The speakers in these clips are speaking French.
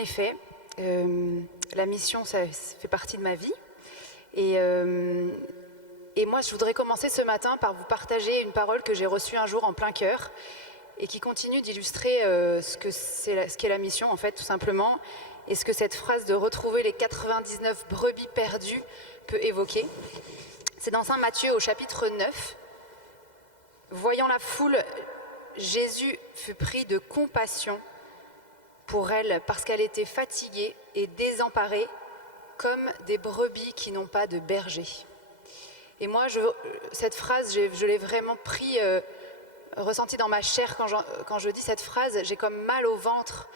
effet, la mission, ça fait partie de ma vie. Et moi, je voudrais commencer ce matin par vous partager une parole que j'ai reçue un jour en plein cœur et qui continue d'illustrer ce qu'est la mission, en fait, tout simplement, et ce que cette phrase de retrouver les 99 brebis perdues peut évoquer. C'est dans Saint Matthieu au chapitre 9. Voyant la foule, Jésus fut pris de compassion pour elle parce qu'elle était fatiguée et désemparée comme des brebis qui n'ont pas de berger. Et moi, cette phrase, je l'ai vraiment ressentie dans ma chair quand je dis cette phrase. J'ai comme mal au ventre.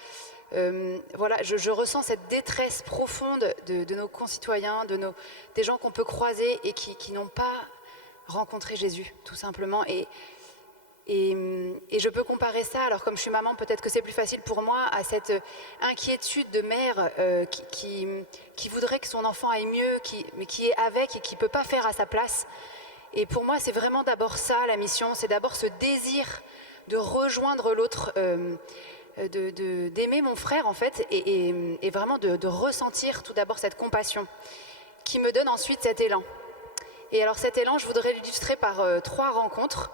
Voilà, je ressens cette détresse profonde de nos concitoyens, des gens qu'on peut croiser et qui n'ont pas rencontré Jésus, tout simplement. Et je peux comparer ça, alors comme je suis maman, peut-être que c'est plus facile pour moi, à cette inquiétude de mère qui voudrait que son enfant aille mieux, mais qui est avec et qui ne peut pas faire à sa place. Et pour moi, c'est vraiment d'abord ça, la mission, c'est d'abord ce désir de rejoindre l'autre, d'aimer mon frère, en fait, et vraiment de ressentir tout d'abord cette compassion, qui me donne ensuite cet élan. Et alors cet élan, je voudrais l'illustrer par 3 rencontres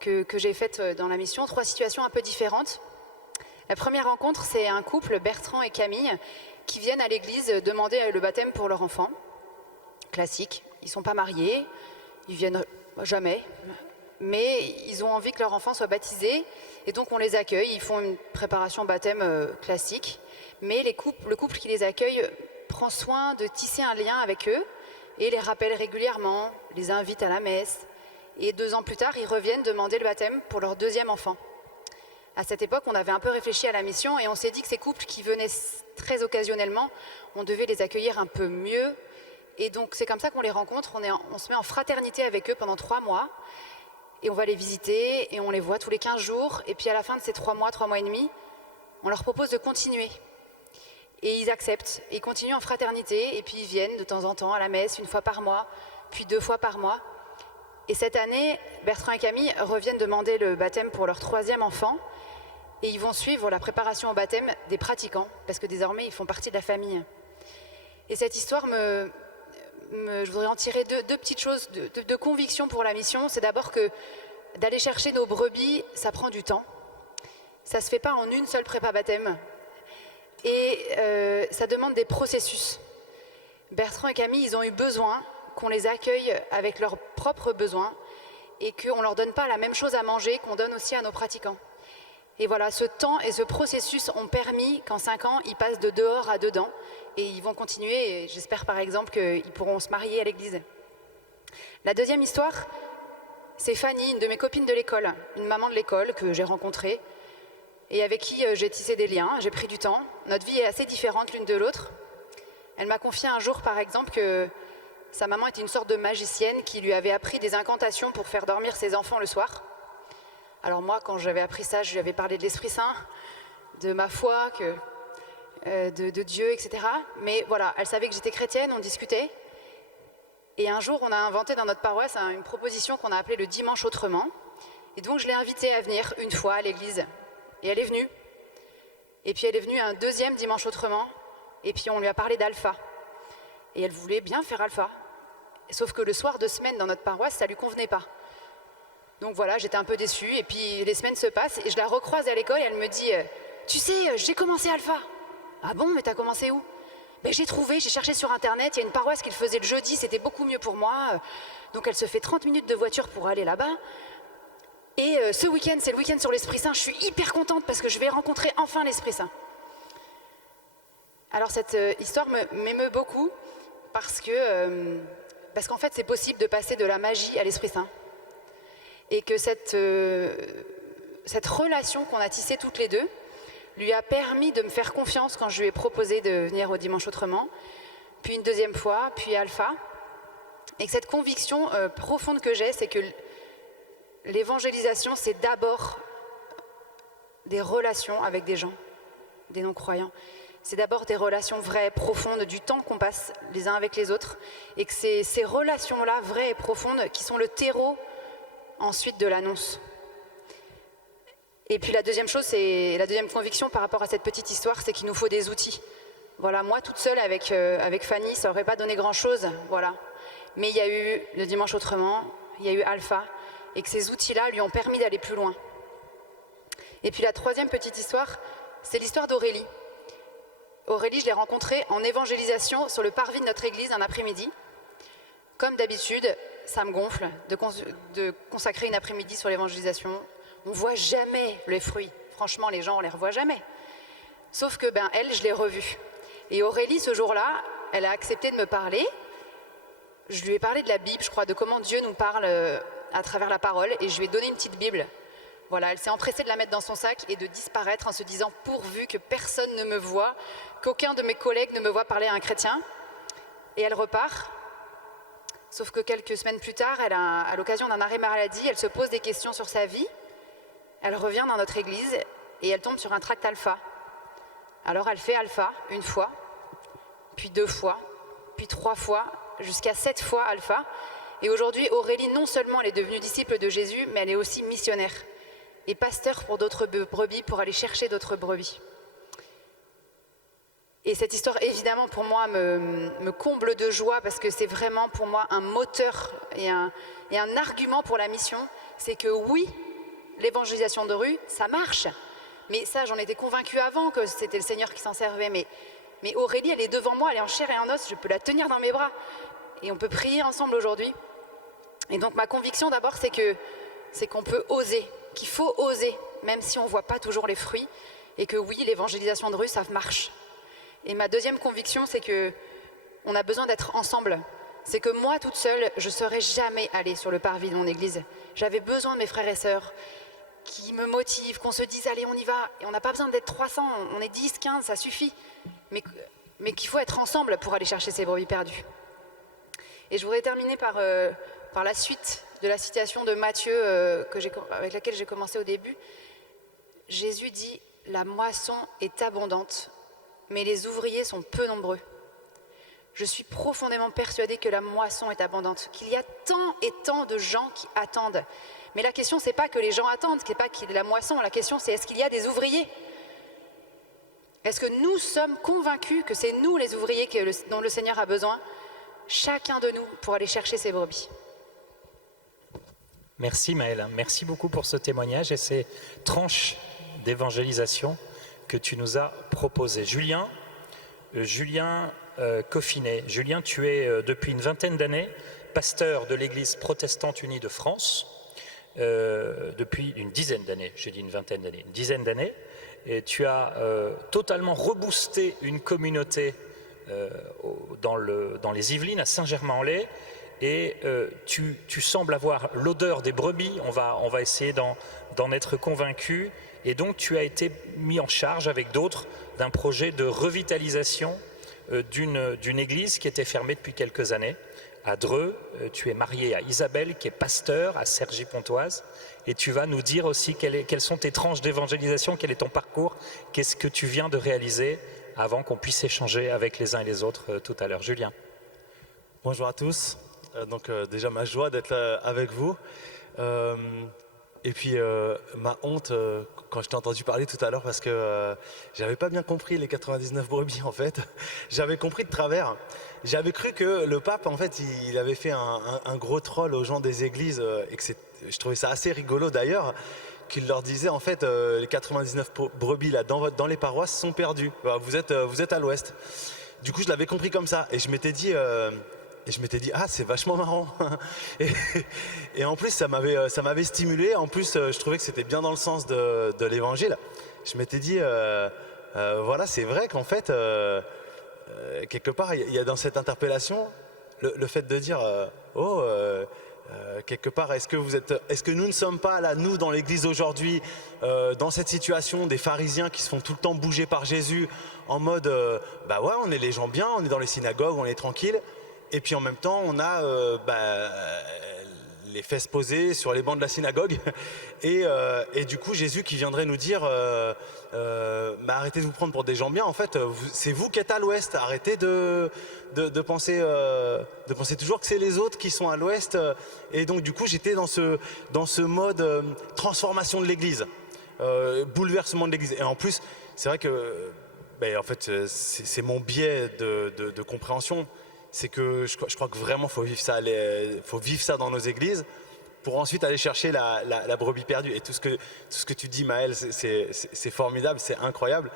que j'ai faites dans la mission, 3 situations un peu différentes. La première rencontre, c'est un couple, Bertrand et Camille, qui viennent à l'église demander le baptême pour leur enfant. Classique, ils ne sont pas mariés, ils viennent jamais, mais ils ont envie que leur enfant soit baptisé, et donc on les accueille, ils font une préparation baptême classique, mais le couple qui les accueille prend soin de tisser un lien avec eux, et les rappelle régulièrement, les invite à la messe. Et 2 ans plus tard, ils reviennent demander le baptême pour leur 2e enfant. À cette époque, on avait un peu réfléchi à la mission et on s'est dit que ces couples qui venaient très occasionnellement, on devait les accueillir un peu mieux. Et donc c'est comme ça qu'on les rencontre, on se met en fraternité avec eux pendant 3 mois. Et on va les visiter et on les voit tous les 15 jours. Et puis à la fin de ces 3 mois et demi, on leur propose de continuer. Et ils acceptent, ils continuent en fraternité et puis ils viennent de temps en temps à la messe 1 fois par mois, puis 2 fois par mois. Et cette année, Bertrand et Camille reviennent demander le baptême pour leur 3e enfant et ils vont suivre la préparation au baptême des pratiquants parce que désormais ils font partie de la famille. Et cette histoire, je voudrais en tirer 2 petites choses de conviction pour la mission. C'est d'abord que d'aller chercher nos brebis, ça prend du temps. Ça ne se fait pas en une seule prépa baptême et ça demande des processus. Bertrand et Camille, ils ont eu besoin qu'on les accueille avec leurs propres besoins et qu'on ne leur donne pas la même chose à manger qu'on donne aussi à nos pratiquants. Et voilà, ce temps et ce processus ont permis qu'en 5 ans, ils passent de dehors à dedans et ils vont continuer. Et j'espère par exemple qu'ils pourront se marier à l'église. La deuxième histoire, c'est Fanny, une de mes copines de l'école, une maman de l'école que j'ai rencontrée et avec qui j'ai tissé des liens, j'ai pris du temps. Notre vie est assez différente l'une de l'autre. Elle m'a confié un jour par exemple que sa maman était une sorte de magicienne qui lui avait appris des incantations pour faire dormir ses enfants le soir. Alors moi, quand j'avais appris ça, je lui avais parlé de l'Esprit Saint, de ma foi, de Dieu, etc. Mais voilà, elle savait que j'étais chrétienne, on discutait. Et un jour, on a inventé dans notre paroisse une proposition qu'on a appelée le dimanche autrement. Et donc, je l'ai invitée à venir 1 fois à l'église. Et elle est venue. Et puis, elle est venue un 2e dimanche autrement. Et puis, on lui a parlé d'Alpha. Et elle voulait bien faire Alpha. Sauf que le soir de semaine dans notre paroisse, ça ne lui convenait pas. Donc voilà, j'étais un peu déçue. Et puis les semaines se passent et je la recroise à l'école et elle me dit « Tu sais, j'ai commencé Alpha. » « Ah bon, mais t'as commencé où ?»« Ben j'ai cherché sur internet, il y a une paroisse qui le faisait le jeudi, c'était beaucoup mieux pour moi. Donc elle se fait 30 minutes de voiture pour aller là-bas. Et ce week-end, c'est le week-end sur l'Esprit Saint, je suis hyper contente parce que je vais rencontrer enfin l'Esprit Saint. » Alors cette histoire m'émeut beaucoup parce qu'en fait c'est possible de passer de la magie à l'Esprit Saint. Et que cette relation qu'on a tissée toutes les 2 lui a permis de me faire confiance quand je lui ai proposé de venir au dimanche autrement, puis une 2e fois, puis Alpha. Et que cette conviction profonde que j'ai, c'est que l'évangélisation, c'est d'abord des relations avec des gens, des non-croyants. C'est d'abord des relations vraies, profondes, du temps qu'on passe les uns avec les autres. Et que c'est ces relations-là, vraies et profondes, qui sont le terreau ensuite de l'annonce. Et puis la deuxième chose, c'est la deuxième conviction par rapport à cette petite histoire, c'est qu'il nous faut des outils. Voilà, moi toute seule avec Fanny, ça n'aurait pas donné grand-chose, voilà. Mais il y a eu le Dimanche Autrement, il y a eu Alpha, et que ces outils-là lui ont permis d'aller plus loin. Et puis la troisième petite histoire, c'est l'histoire d'Aurélie. Aurélie, je l'ai rencontrée en évangélisation sur le parvis de notre église un après-midi. Comme d'habitude, ça me gonfle de consacrer une après-midi sur l'évangélisation. On ne voit jamais les fruits. Franchement, les gens, on ne les revoit jamais. Sauf que, elle, je l'ai revue. Et Aurélie, ce jour-là, elle a accepté de me parler. Je lui ai parlé de la Bible, je crois, de comment Dieu nous parle à travers la parole. Et je lui ai donné une petite Bible. Voilà, elle s'est empressée de la mettre dans son sac et de disparaître en se disant « pourvu que personne ne me voie, qu'aucun de mes collègues ne me voie parler à un chrétien ». Et elle repart. Sauf que quelques semaines plus tard, à l'occasion d'un arrêt maladie, elle se pose des questions sur sa vie. Elle revient dans notre église et elle tombe sur un tract Alpha. Alors elle fait Alpha une fois, puis 2 fois, puis 3 fois, jusqu'à 7 fois Alpha. Et aujourd'hui, Aurélie, non seulement elle est devenue disciple de Jésus, mais elle est aussi missionnaire et pasteur pour d'autres brebis, pour aller chercher d'autres brebis. Et cette histoire, évidemment, pour moi, me comble de joie parce que c'est vraiment pour moi un moteur et un argument pour la mission. C'est que oui, l'évangélisation de rue, ça marche. Mais ça, j'en étais convaincue avant que c'était le Seigneur qui s'en servait. Mais Aurélie, elle est devant moi, elle est en chair et en os, je peux la tenir dans mes bras. Et on peut prier ensemble aujourd'hui. Et donc ma conviction d'abord, c'est qu'on peut oser, qu'il faut oser, même si on ne voit pas toujours les fruits. Et que oui, l'évangélisation de rue, ça marche. Et ma deuxième conviction, c'est qu'on a besoin d'être ensemble. C'est que moi, toute seule, je ne serais jamais allée sur le parvis de mon église. J'avais besoin de mes frères et sœurs qui me motivent, qu'on se dise « allez, on y va ». Et on n'a pas besoin d'être 300, on est 10, 15, ça suffit. Mais qu'il faut être ensemble pour aller chercher ces brebis perdues. Et je voudrais terminer par la suite de la citation de Matthieu avec laquelle j'ai commencé au début. Jésus dit « la moisson est abondante, mais les ouvriers sont peu nombreux. Je suis profondément persuadée que la moisson est abondante, qu'il y a tant et tant de gens qui attendent. Mais la question, c'est pas que les gens attendent, c'est pas qu'il y ait de la moisson, la question c'est est-ce qu'il y a des ouvriers? Est-ce que nous sommes convaincus que c'est nous les ouvriers dont le Seigneur a besoin, chacun de nous, pour aller chercher ces brebis? Merci Maëlle, merci beaucoup pour ce témoignage et ces tranches d'évangélisation que tu nous as proposées. Julien Coffinet. Julien, tu es depuis une vingtaine d'années pasteur de l'Église protestante unie de France, depuis une dizaine d'années, j'ai dit une vingtaine d'années, une dizaine d'années, et tu as totalement reboosté une communauté dans les Yvelines, à Saint-Germain-en-Laye, et tu sembles avoir l'odeur des brebis, on va essayer d'en être convaincu, et donc tu as été mis en charge avec d'autres d'un projet de revitalisation d'une église qui était fermée depuis quelques années à Dreux. Tu es marié à Isabelle qui est pasteur à Cergy-Pontoise, et tu vas nous dire aussi quelles sont tes tranches d'évangélisation, quel est ton parcours, qu'est-ce que tu viens de réaliser avant qu'on puisse échanger avec les uns et les autres tout à l'heure. Julien. Bonjour à tous, déjà ma joie d'être là avec vous. Et puis ma honte quand je t'ai entendu parler tout à l'heure parce que j'avais pas bien compris les 99 brebis en fait. J'avais compris de travers. J'avais cru que le pape en fait il avait fait un gros troll aux gens des églises et que je trouvais ça assez rigolo d'ailleurs qu'il leur disait en fait les 99 brebis là dans les paroisses sont perdues. Vous êtes à l'ouest. Du coup je l'avais compris comme ça et je m'étais dit ah c'est vachement marrant. et en plus ça m'avait stimulé. En plus je trouvais que c'était bien dans le sens de l'évangile. Je m'étais dit voilà, c'est vrai qu'en fait quelque part il y a dans cette interpellation le fait de dire quelque part est-ce que nous ne sommes pas là, nous dans l'église aujourd'hui, dans cette situation des pharisiens qui se font tout le temps bouger par Jésus en mode bah ouais, on est les gens bien, on est dans les synagogues, on est tranquille. Et puis en même temps, on a les fesses posées sur les bancs de la synagogue. Et du coup, Jésus qui viendrait nous dire arrêtez de vous prendre pour des gens bien. En fait, c'est vous qui êtes à l'ouest. Arrêtez de penser toujours que c'est les autres qui sont à l'ouest. Et donc, du coup, j'étais dans ce mode transformation de l'église. bouleversement de l'Église. Et en plus, c'est vrai que en fait, c'est mon biais de compréhension. C'est que je crois que vraiment, faut vivre ça dans nos églises pour ensuite aller chercher la brebis perdue. Et tout ce que tu dis, Maël, c'est formidable, c'est incroyable.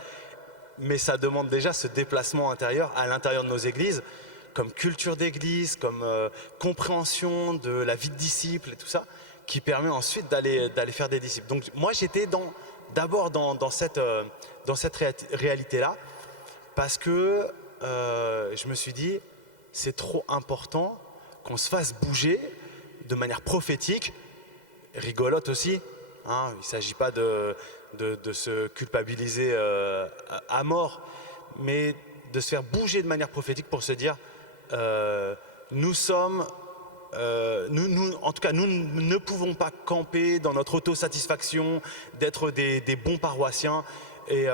Mais ça demande déjà ce déplacement intérieur à l'intérieur de nos églises, comme culture d'église, comme compréhension de la vie de disciple et tout ça, qui permet ensuite d'aller faire des disciples. Donc moi, j'étais d'abord dans cette réalité-là, parce que je me suis dit, c'est trop important qu'on se fasse bouger de manière prophétique, rigolote aussi. Hein, il ne s'agit pas de se culpabiliser à mort, mais de se faire bouger de manière prophétique pour se dire, nous sommes, en tout cas, nous ne pouvons pas camper dans notre autosatisfaction, d'être des bons paroissiens. Et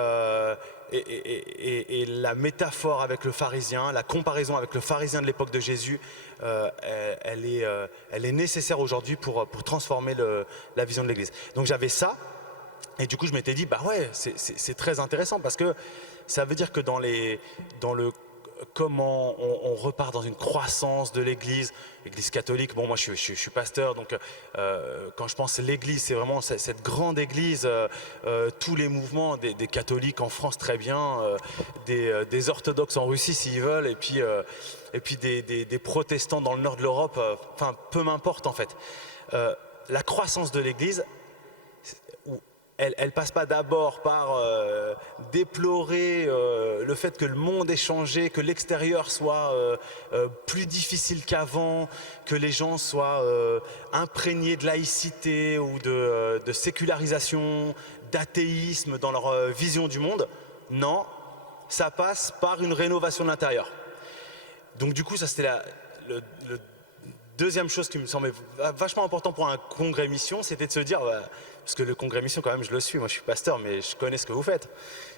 la métaphore avec le pharisien, la comparaison avec le pharisien de l'époque de Jésus, elle est nécessaire aujourd'hui pour transformer la vision de l'Église. Donc j'avais ça, et du coup je m'étais dit, bah ouais, c'est très intéressant, parce que ça veut dire que dans le comment on repart dans une croissance de l'Église catholique. Bon, moi je suis pasteur, donc quand je pense l'Église, c'est vraiment cette grande Église, tous les mouvements des catholiques en France, très bien, des orthodoxes en Russie s'ils veulent, et puis des protestants dans le nord de l'Europe, enfin peu m'importe en fait. La croissance de l'Église, elle passe pas d'abord par déplorer le fait que le monde ait changé, que l'extérieur soit plus difficile qu'avant, que les gens soient imprégnés de laïcité ou de sécularisation, d'athéisme dans leur vision du monde. Non, ça passe par une rénovation de l'intérieur. Donc du coup, ça c'était le deuxième chose qui me semblait vachement important pour un congrès mission, c'était de se dire, parce que le congrès mission quand même je le suis, moi je suis pasteur mais je connais ce que vous faites.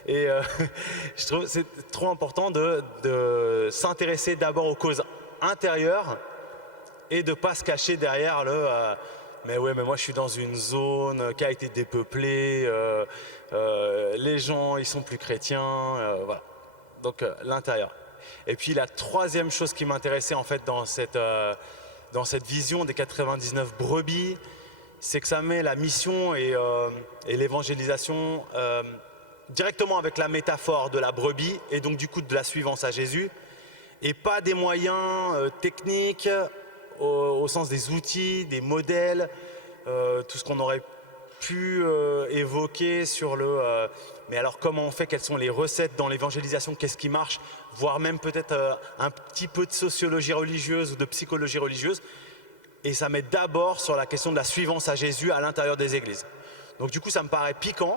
Et je trouve que c'est trop important de s'intéresser d'abord aux causes intérieures et de ne pas se cacher derrière mais ouais, mais moi je suis dans une zone qui a été dépeuplée, les gens ils sont plus chrétiens, voilà. Donc l'intérieur. Et puis la troisième chose qui m'intéressait en fait dans cette vision des 99 brebis, c'est que ça met la mission et l'évangélisation directement avec la métaphore de la brebis et donc du coup de la suivance à Jésus, et pas des moyens techniques au sens des outils, des modèles, tout ce qu'on aurait pu évoquer sur mais alors comment on fait, quelles sont les recettes dans l'évangélisation, qu'est-ce qui marche, voire même peut-être un petit peu de sociologie religieuse ou de psychologie religieuse. Et ça met d'abord sur la question de la suivance à Jésus à l'intérieur des églises. Donc du coup ça me paraît piquant,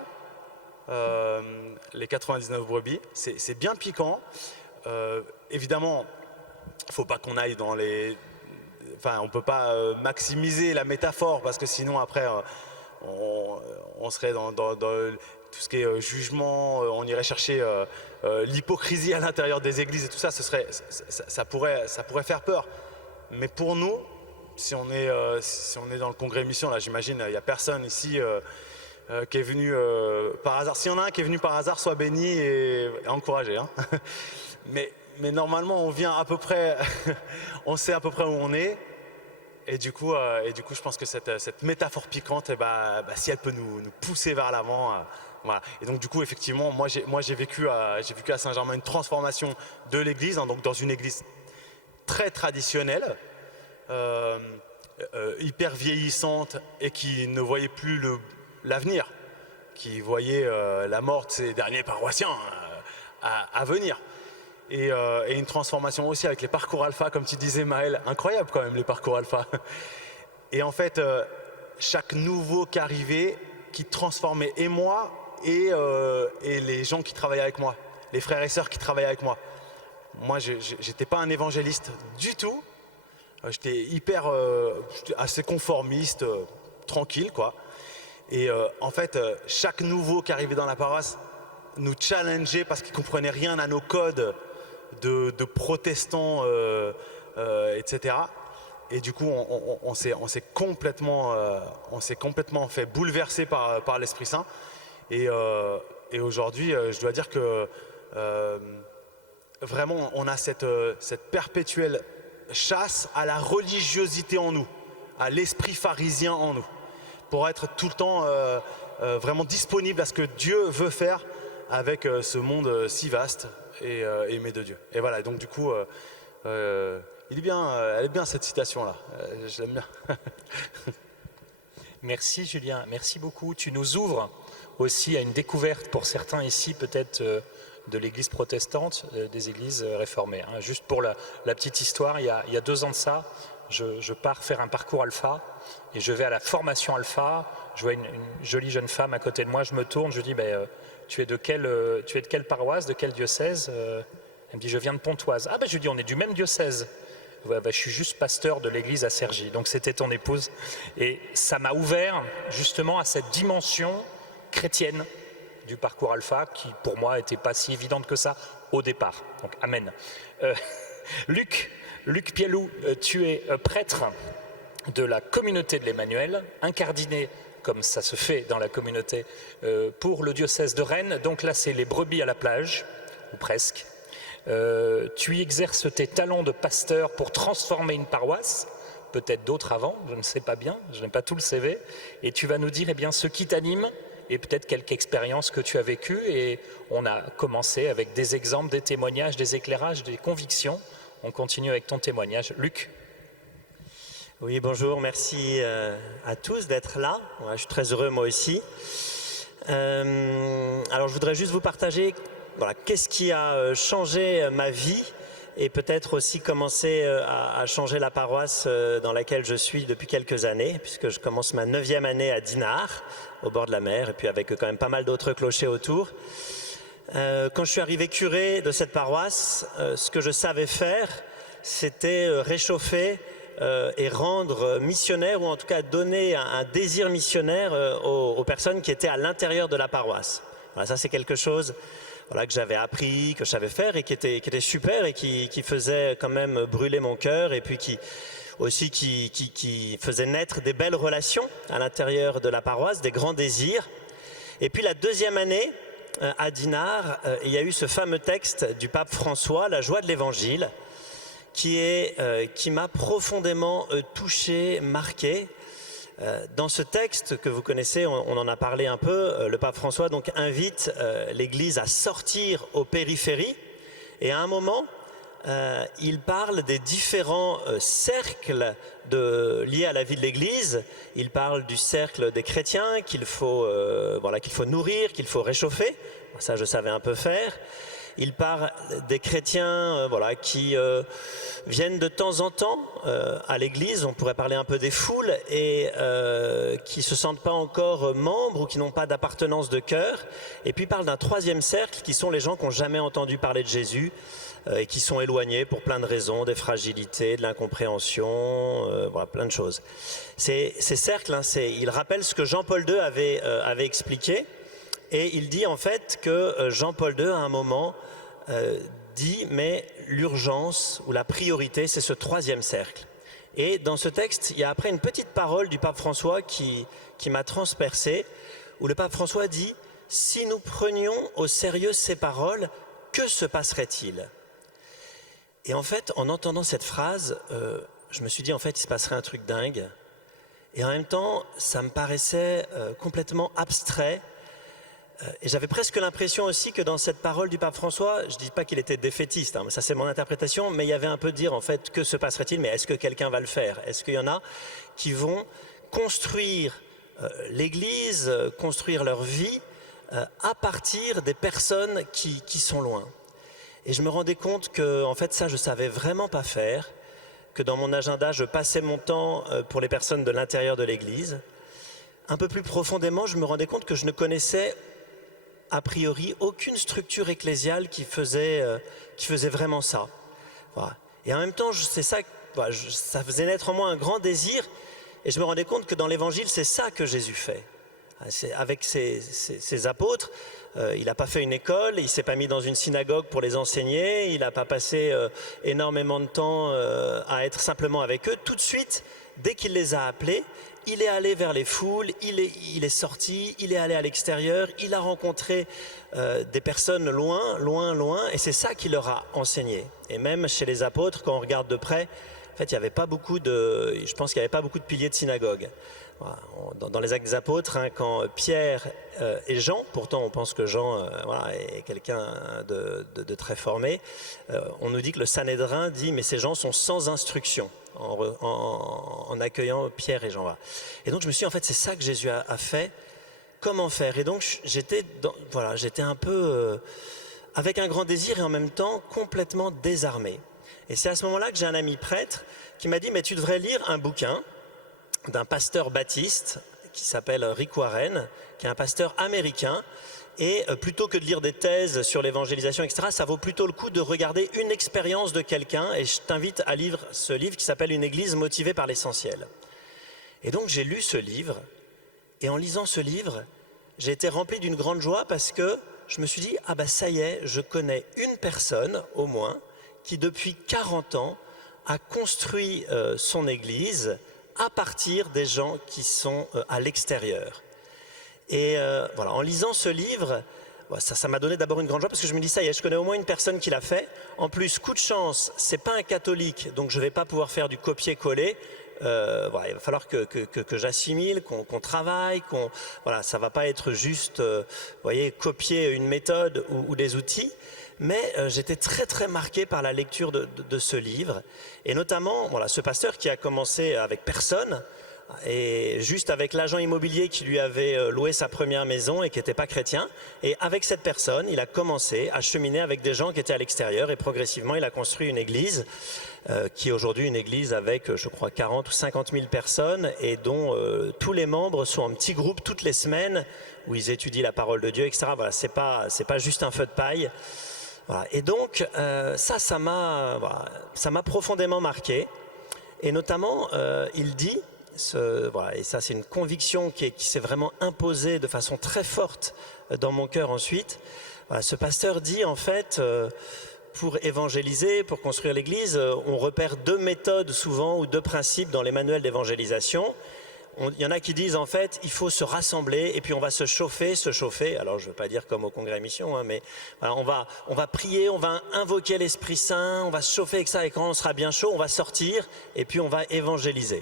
les 99 brebis, c'est bien piquant. Évidemment, il ne faut pas qu'on aille on ne peut pas maximiser la métaphore, parce que sinon après on serait dans tout ce qui est jugement, on irait chercher l'hypocrisie à l'intérieur des églises et tout ça, ça pourrait faire peur. Mais pour nous, si on est dans le congrès mission, là j'imagine il n'y a personne ici qui est venu par hasard. S'il y en a un qui est venu par hasard, soit béni et encouragé. Hein. Mais normalement on vient à peu près, on sait à peu près où on est. Et du coup je pense que cette métaphore piquante, si elle peut nous pousser vers l'avant, voilà. Et donc du coup effectivement, moi j'ai vécu à Saint-Germain une transformation de l'église, hein, donc dans une église très traditionnelle, hyper vieillissante et qui ne voyait plus l'avenir, qui voyait la mort de ses derniers paroissiens à venir. Et une transformation aussi avec les parcours alpha, comme tu disais Maël, incroyable quand même les parcours alpha. Et en fait, chaque nouveau qui arrivait, qui transformait et moi et les gens qui travaillaient avec moi, les frères et sœurs qui travaillaient avec moi. Moi, j'étais pas un évangéliste du tout. J'étais assez conformiste, tranquille quoi. Et en fait, chaque nouveau qui arrivait dans la paroisse nous challengeait parce qu'il comprenait rien à nos codes de protestants, etc. Et du coup, on s'est complètement fait bouleverser par l'Esprit Saint. Et aujourd'hui, je dois dire que vraiment, on a cette perpétuelle chasse à la religiosité en nous, à l'esprit pharisien en nous, pour être tout le temps vraiment disponible à ce que Dieu veut faire avec ce monde si vaste et aimé de Dieu. Et voilà, donc du coup, elle est bien cette citation-là, je l'aime bien. Merci Julien, merci beaucoup. Tu nous ouvres aussi à une découverte pour certains ici peut-être de l'église protestante, des églises réformées. Juste pour la petite histoire, il y a 2 ans de ça, je pars faire un parcours alpha et je vais à la formation alpha. Je vois une jolie jeune femme à côté de moi, je me tourne, je dis tu es de quelle paroisse, de quel diocèse? Elle me dit je viens de Pontoise. Ah je lui dis on est du même diocèse. Je suis juste pasteur de l'église à Cergy, donc c'était ton épouse. Et ça m'a ouvert justement à cette dimension chrétienne du parcours alpha qui pour moi n'était pas si évidente que ça au départ. Donc amen. Luc Piellou, tu es prêtre de la communauté de l'Emmanuel, incardiné comme ça se fait dans la communauté pour le diocèse de Rennes. Donc là c'est les brebis à la plage, ou presque. Tu y exerces tes talents de pasteur pour transformer une paroisse, peut-être d'autres avant, je ne sais pas bien, je n'ai pas tout le CV, et tu vas nous dire ce qui t'anime et peut-être quelques expériences que tu as vécues. Et on a commencé avec des exemples, des témoignages, des éclairages, des convictions. On continue avec ton témoignage. Luc. Oui, bonjour, merci à tous d'être là. Je suis très heureux moi aussi. Alors je voudrais juste vous partager qu'est-ce qui a changé ma vie et peut-être aussi commencer à changer la paroisse dans laquelle je suis depuis quelques années, puisque je commence ma 9e année à Dinard, au bord de la mer, et puis avec quand même pas mal d'autres clochers autour. Quand je suis arrivé curé de cette paroisse, ce que je savais faire, c'était réchauffer et rendre missionnaire, ou en tout cas donner un désir missionnaire aux personnes qui étaient à l'intérieur de la paroisse. Voilà, ça c'est quelque chose que j'avais appris, que je savais faire et qui était super et qui faisait quand même brûler mon cœur, et puis qui faisait naître des belles relations à l'intérieur de la paroisse, des grands désirs. Et puis la 2e année, à Dinard, il y a eu ce fameux texte du pape François, La joie de l'évangile, qui m'a profondément touché, marqué. Dans ce texte que vous connaissez, on en a parlé un peu, le pape François donc invite l'Église à sortir aux périphéries, et à un moment, il parle des différents cercles liés à la vie de l'Église. Il parle du cercle des chrétiens qu'il faut nourrir, qu'il faut réchauffer. Ça, je savais un peu faire. Il parle des chrétiens qui viennent de temps en temps à l'église. On pourrait parler un peu des foules et qui ne se sentent pas encore membres ou qui n'ont pas d'appartenance de cœur. Et puis il parle d'un 3e cercle qui sont les gens qui n'ont jamais entendu parler de Jésus et qui sont éloignés pour plein de raisons, des fragilités, de l'incompréhension, plein de choses. Ces cercles, ils rappellent ce que Jean-Paul II avait expliqué. Et il dit en fait que Jean-Paul II, à un moment, dit mais l'urgence ou la priorité, c'est ce 3e cercle. Et dans ce texte, il y a après une petite parole du pape François qui m'a transpercé, où le pape François dit « Si nous prenions au sérieux ces paroles, que se passerait-il » Et en fait, en entendant cette phrase, je me suis dit en fait, il se passerait un truc dingue. Et en même temps, ça me paraissait complètement abstrait. Et j'avais presque l'impression aussi que dans cette parole du pape François, je ne dis pas qu'il était défaitiste, ça c'est mon interprétation, mais il y avait un peu de dire en fait que se passerait-il, mais est-ce que quelqu'un va le faire? Est-ce qu'il y en a qui vont construire l'Église, construire leur vie à partir des personnes qui sont loin? Et je me rendais compte que en fait ça je ne savais vraiment pas faire, que dans mon agenda je passais mon temps pour les personnes de l'intérieur de l'Église. Un peu plus profondément, je me rendais compte que je ne connaissais a priori aucune structure ecclésiale qui faisait vraiment ça. Voilà. Et en même temps, ça faisait naître en moi un grand désir, et je me rendais compte que dans l'Évangile, c'est ça que Jésus fait. Avec ses apôtres, il n'a pas fait une école, il ne s'est pas mis dans une synagogue pour les enseigner, il n'a pas passé énormément de temps à être simplement avec eux. Tout de suite, dès qu'il les a appelés, il est allé vers les foules, il est sorti, il est allé à l'extérieur, il a rencontré des personnes loin, et c'est ça qu'il leur a enseigné. Et même chez les apôtres, quand on regarde de près, en fait, je pense qu'il n'y avait pas beaucoup de piliers de synagogue. Voilà. Dans les Actes des Apôtres, hein, quand Pierre et Jean, pourtant on pense que Jean est quelqu'un de très formé, on nous dit que le Sanhédrin dit mais ces gens sont sans instruction en accueillant Pierre et Jean. Voilà. Et donc je me suis dit en fait c'est ça que Jésus a fait, comment faire? Et donc j'étais un peu avec un grand désir et en même temps complètement désarmé. Et c'est à ce moment-là que j'ai un ami prêtre qui m'a dit mais tu devrais lire un bouquin d'un pasteur baptiste qui s'appelle Rick Warren, qui est un pasteur américain. Et plutôt que de lire des thèses sur l'évangélisation, etc., ça vaut plutôt le coup de regarder une expérience de quelqu'un. Et je t'invite à lire ce livre qui s'appelle Une église motivée par l'essentiel. Et donc j'ai lu ce livre. Et en lisant ce livre, j'ai été rempli d'une grande joie parce que je me suis dit, ah bah ça y est, je connais une personne au moins qui depuis 40 ans a construit son église à partir des gens qui sont à l'extérieur. Et voilà, en lisant ce livre, ça m'a donné d'abord une grande joie parce que je me dis ça y est, je connais au moins une personne qui l'a fait. En plus, coup de chance, c'est pas un catholique, donc je vais pas pouvoir faire du copier-coller. Il va falloir que j'assimile, qu'on travaille, ça va pas être juste, copier une méthode ou des outils. Mais j'étais très très marqué par la lecture de ce livre, et notamment ce pasteur qui a commencé avec personne, et juste avec l'agent immobilier qui lui avait loué sa première maison et qui n'était pas chrétien. Et avec cette personne, il a commencé à cheminer avec des gens qui étaient à l'extérieur, et progressivement il a construit une église qui est aujourd'hui une église avec je crois 40 ou 50 000 personnes, et dont tous les membres sont en petits groupes toutes les semaines où ils étudient la parole de Dieu, etc. Voilà, c'est pas juste un feu de paille. Voilà. Et donc ça m'a profondément marqué, et notamment il dit, et ça c'est une conviction qui s'est vraiment imposée de façon très forte dans mon cœur ensuite. Voilà, ce pasteur dit en fait, pour évangéliser, pour construire l'église, on repère deux méthodes souvent, ou deux principes dans les manuels d'évangélisation. Il y en a qui disent en fait il faut se rassembler et puis on va se chauffer. Alors je ne veux pas dire comme au congrès mission, hein, mais voilà, on va prier, on va invoquer l'Esprit Saint, on va se chauffer avec ça, et quand on sera bien chaud, on va sortir et puis on va évangéliser.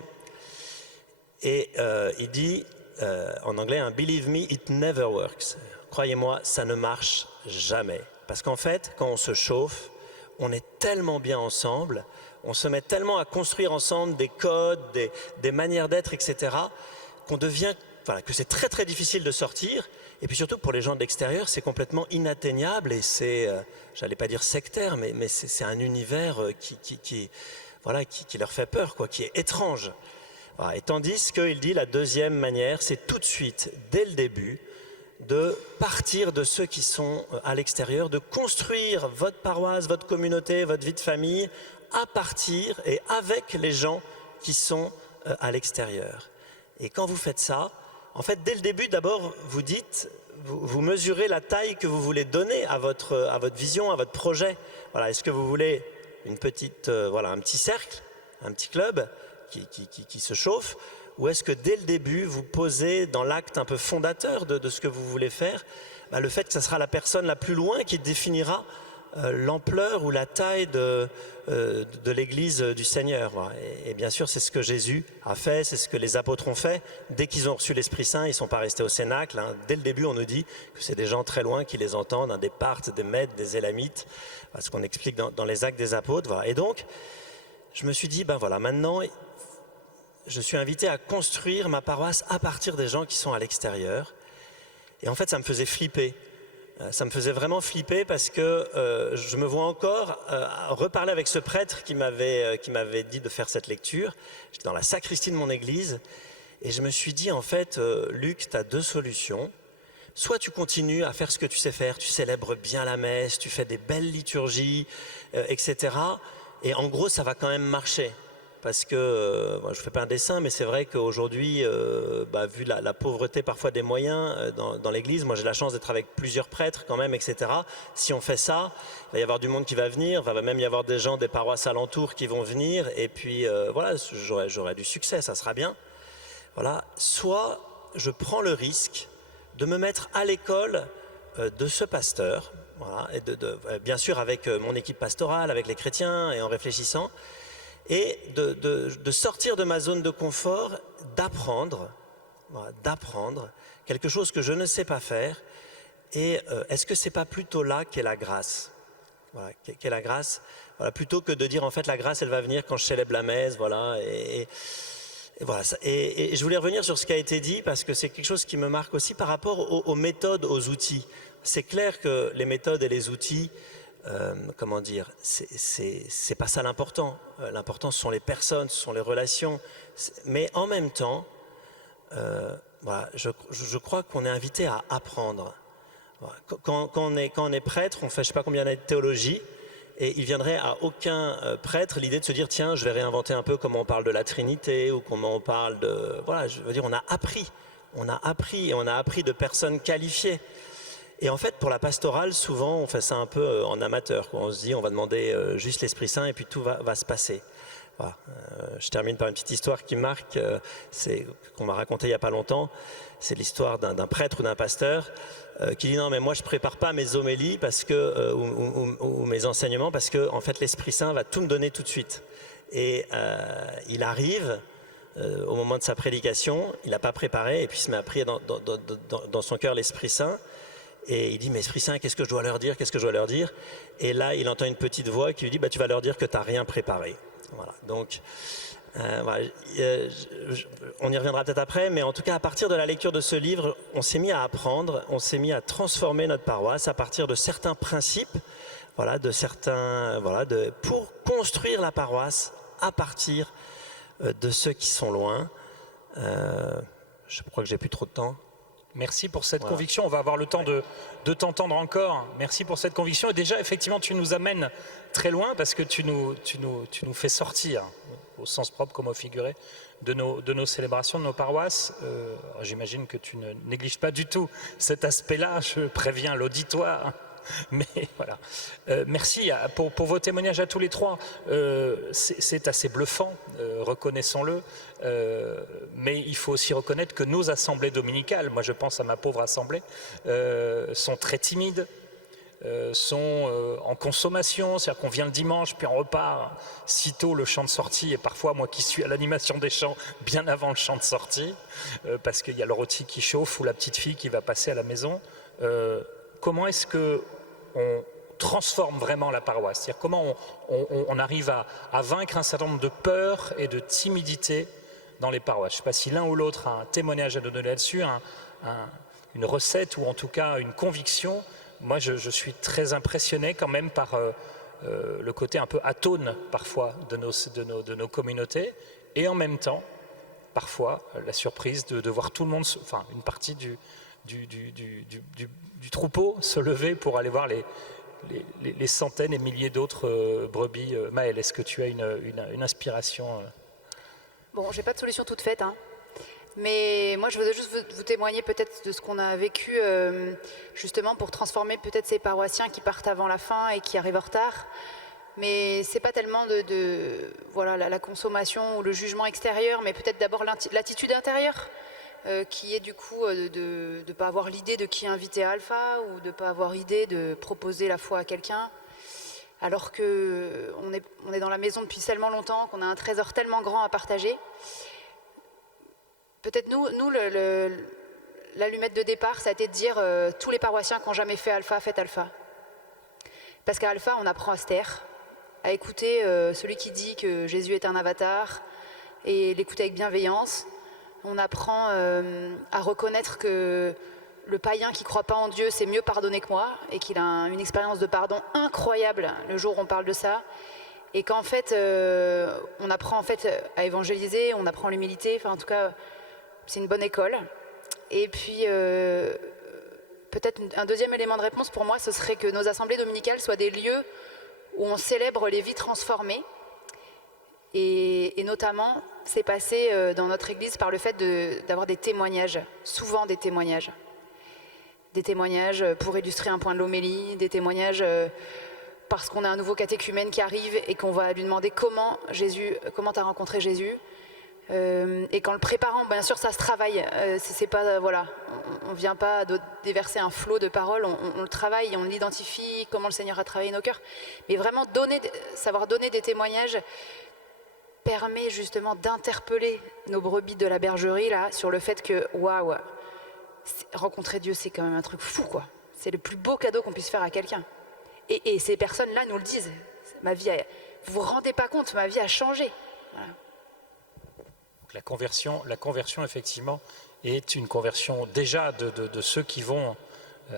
Et il dit en anglais, believe me, it never works. Croyez-moi, ça ne marche jamais. Parce qu'en fait, quand on se chauffe, on est tellement bien ensemble, on se met tellement à construire ensemble des codes, des manières d'être, etc., que c'est très très difficile de sortir. Et puis surtout pour les gens de l'extérieur, c'est complètement inatteignable, et c'est, j'allais pas dire sectaire, mais c'est un univers qui leur fait peur, qui est étrange. Voilà. Et tandis qu'il dit la deuxième manière, c'est tout de suite, dès le début, de partir de ceux qui sont à l'extérieur, de construire votre paroisse, votre communauté, votre vie de famille à partir et avec les gens qui sont à l'extérieur. Et quand vous faites ça, en fait, dès le début, d'abord, vous dites, vous mesurez la taille que vous voulez donner à votre vision, à votre projet. Voilà, est-ce que vous voulez un petit cercle, un petit club qui se chauffe, ou est-ce que dès le début, vous posez dans l'acte un peu fondateur de ce que vous voulez faire, le fait que ce sera la personne la plus loin qui définira l'ampleur ou la taille de l'église du Seigneur. Et bien sûr, c'est ce que Jésus a fait, c'est ce que les apôtres ont fait. Dès qu'ils ont reçu l'Esprit Saint, ils ne sont pas restés au Cénacle. Dès le début, on nous dit que c'est des gens très loin qui les entendent, des Parthes, des Mèdes, des Élamites, ce qu'on explique dans les Actes des Apôtres. Voilà. Et donc, je me suis dit, maintenant, je suis invité à construire ma paroisse à partir des gens qui sont à l'extérieur. Et en fait, ça me faisait flipper. Ça me faisait vraiment flipper parce que je me vois encore reparler avec ce prêtre qui m'avait dit de faire cette lecture. J'étais dans la sacristie de mon église et je me suis dit, en fait, Luc, tu as deux solutions. Soit tu continues à faire ce que tu sais faire, tu célèbres bien la messe, tu fais des belles liturgies, etc. Et en gros, ça va quand même marcher. parce que je ne fais pas un dessin, mais c'est vrai qu'aujourd'hui, vu la pauvreté parfois des moyens dans l'Église, moi j'ai la chance d'être avec plusieurs prêtres quand même, etc. Si on fait ça, il va y avoir du monde qui va venir, il va même y avoir des gens des paroisses alentours qui vont venir, et puis voilà, j'aurai du succès, ça sera bien. Voilà. Soit je prends le risque de me mettre à l'école de ce pasteur, voilà, et bien sûr avec mon équipe pastorale, avec les chrétiens, et en réfléchissant, et de sortir de ma zone de confort, d'apprendre quelque chose que je ne sais pas faire. Et est-ce que c'est pas plutôt là qu'est la grâce, voilà, qu'est la grâce, voilà, plutôt que de dire en fait la grâce elle va venir quand je célèbre la messe, voilà, et voilà. Et je voulais revenir sur ce qui a été dit parce que c'est quelque chose qui me marque aussi par rapport aux méthodes, aux outils. C'est clair que les méthodes et les outils, comment dire, c'est pas ça l'important. L'important, ce sont les personnes, ce sont les relations. Mais en même temps, voilà, je crois qu'on est invité à apprendre. Voilà. Quand on est prêtre, on fait je sais pas combien d'années de théologie, et il viendrait à aucun prêtre l'idée de se dire tiens, je vais réinventer un peu comment on parle de la Trinité ou comment on parle de... Voilà, je veux dire, on a appris et on a appris de personnes qualifiées. Et en fait, pour la pastorale, souvent, on fait ça un peu en amateur, quoi. On se dit, on va demander juste l'Esprit Saint et puis tout va se passer. Voilà. Je termine par une petite histoire qui marque, qu'on m'a racontée il n'y a pas longtemps. C'est l'histoire d'un prêtre ou d'un pasteur qui dit non, mais moi je prépare pas mes homélies parce que, ou mes enseignements parce que en fait l'Esprit Saint va tout me donner tout de suite. Et il arrive au moment de sa prédication, il n'a pas préparé et puis il se met à prier dans son cœur l'Esprit Saint. Et il dit, mais Esprit Saint, qu'est-ce que je dois leur dire? Qu'est-ce que je dois leur dire? Et là, il entend une petite voix qui lui dit, tu vas leur dire que tu n'as rien préparé. Voilà. Donc, voilà, on y reviendra peut-être après, mais en tout cas, à partir de la lecture de ce livre, on s'est mis à apprendre, on s'est mis à transformer notre paroisse à partir de certains principes, voilà, pour construire la paroisse à partir de ceux qui sont loin. Je crois que j'ai plus trop de temps. Merci pour cette conviction. On va avoir le temps de t'entendre encore. Merci pour cette conviction. Et déjà, effectivement, tu nous amènes très loin parce que tu nous fais sortir, au sens propre comme au figuré, de nos célébrations, de nos paroisses. J'imagine que tu ne négliges pas du tout cet aspect-là. Je préviens l'auditoire. Mais voilà. Merci pour vos témoignages à tous les trois. C'est assez bluffant, reconnaissons-le. Mais il faut aussi reconnaître que nos assemblées dominicales, moi je pense à ma pauvre assemblée, sont très timides, sont en consommation, c'est-à-dire qu'on vient le dimanche puis on repart sitôt le chant de sortie, et parfois moi qui suis à l'animation des chants bien avant le chant de sortie, parce qu'il y a le rôti qui chauffe ou la petite fille qui va passer à la maison. Comment est-ce qu'on transforme vraiment la paroisse? C'est-à-dire comment on arrive à vaincre un certain nombre de peurs et de timidité dans les paroisses? Je ne sais pas si l'un ou l'autre a un témoignage à donner là-dessus, une recette ou en tout cas une conviction. Moi, je suis très impressionné quand même par le côté un peu atone parfois de nos communautés, et en même temps, parfois, la surprise de voir tout le monde, enfin une partie du troupeau se lever pour aller voir les centaines et milliers d'autres brebis. Maëlle, est-ce que tu as une inspiration? Bon, j'ai pas de solution toute faite, hein. Mais moi, je voudrais juste vous témoigner peut-être de ce qu'on a vécu justement pour transformer peut-être ces paroissiens qui partent avant la fin et qui arrivent en retard. Mais c'est pas tellement voilà, la consommation ou le jugement extérieur, mais peut-être d'abord l'attitude intérieure. Qui est du coup de ne pas avoir l'idée de qui inviter à Alpha ou de ne pas avoir l'idée de proposer la foi à quelqu'un, alors qu'on est dans la maison depuis tellement longtemps, qu'on a un trésor tellement grand à partager. Peut-être nous l'allumette de départ, ça a été de dire tous les paroissiens qui n'ont jamais fait Alpha, faites Alpha. Parce qu'à Alpha, on apprend à se taire, à écouter celui qui dit que Jésus est un avatar et l'écouter avec bienveillance. On apprend à reconnaître que le païen qui ne croit pas en Dieu, c'est mieux pardonner que moi, et qu'il a une expérience de pardon incroyable le jour où on parle de ça. Et qu'en fait, on apprend en fait à évangéliser, on apprend l'humilité, enfin en tout cas, c'est une bonne école. Et puis, peut-être un deuxième élément de réponse pour moi, ce serait que nos assemblées dominicales soient des lieux où on célèbre les vies transformées, Et notamment, c'est passé dans notre église par le fait d'avoir des témoignages, souvent des témoignages. Des témoignages pour illustrer un point de l'homélie, des témoignages parce qu'on a un nouveau catéchumène qui arrive et qu'on va lui demander comment tu as rencontré Jésus. Et qu'en le préparant, bien sûr, ça se travaille. C'est pas, voilà, on ne vient pas déverser un flot de paroles, on le travaille, on l'identifie, comment le Seigneur a travaillé nos cœurs. Mais vraiment, savoir donner des témoignages permet justement d'interpeller nos brebis de la bergerie là, sur le fait que, waouh, rencontrer Dieu, c'est quand même un truc fou, quoi. C'est le plus beau cadeau qu'on puisse faire à quelqu'un. Et ces personnes-là nous le disent. Vous vous rendez pas compte, ma vie a changé. Voilà. La conversion, effectivement, est une conversion déjà de ceux qui vont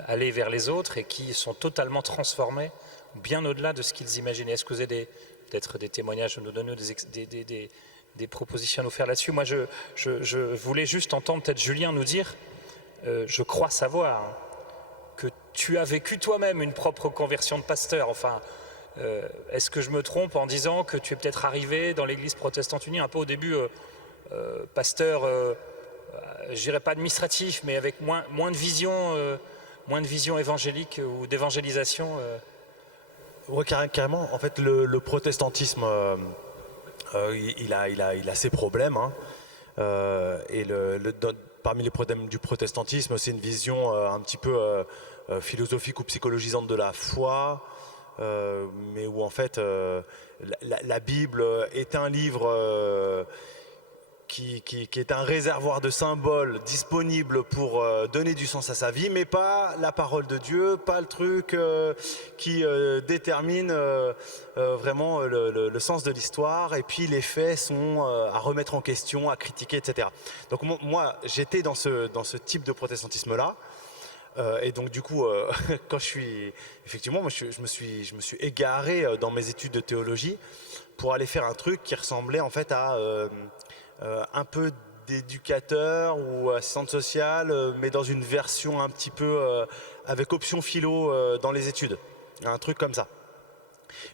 aller vers les autres et qui sont totalement transformés, bien au-delà de ce qu'ils imaginaient. Est-ce que vous avez peut-être des témoignages à nous donner, des propositions à nous faire là-dessus? Moi, je voulais juste entendre peut-être Julien nous dire, je crois savoir que tu as vécu toi-même une propre conversion de pasteur. Enfin, est-ce que je me trompe en disant que tu es peut-être arrivé dans l'église protestante unie un peu au début pasteur, je dirais pas administratif, mais avec moins de vision évangélique ou d'évangélisation. Oui, carrément. En fait, le protestantisme, il a ses problèmes. Hein. Et parmi les problèmes du protestantisme, c'est une vision un petit peu philosophique ou psychologisante de la foi, mais où en fait la Bible est un livre qui est un réservoir de symboles disponible pour donner du sens à sa vie, mais pas la parole de Dieu, pas le truc qui détermine vraiment le sens de l'histoire, et puis les faits sont à remettre en question, à critiquer, etc. Donc moi, j'étais dans ce type de protestantisme-là, et donc du coup, quand effectivement, moi, je me suis égaré dans mes études de théologie pour aller faire un truc qui ressemblait en fait à un peu d'éducateur ou assistante sociale, mais dans une version un petit peu avec option philo dans les études, un truc comme ça.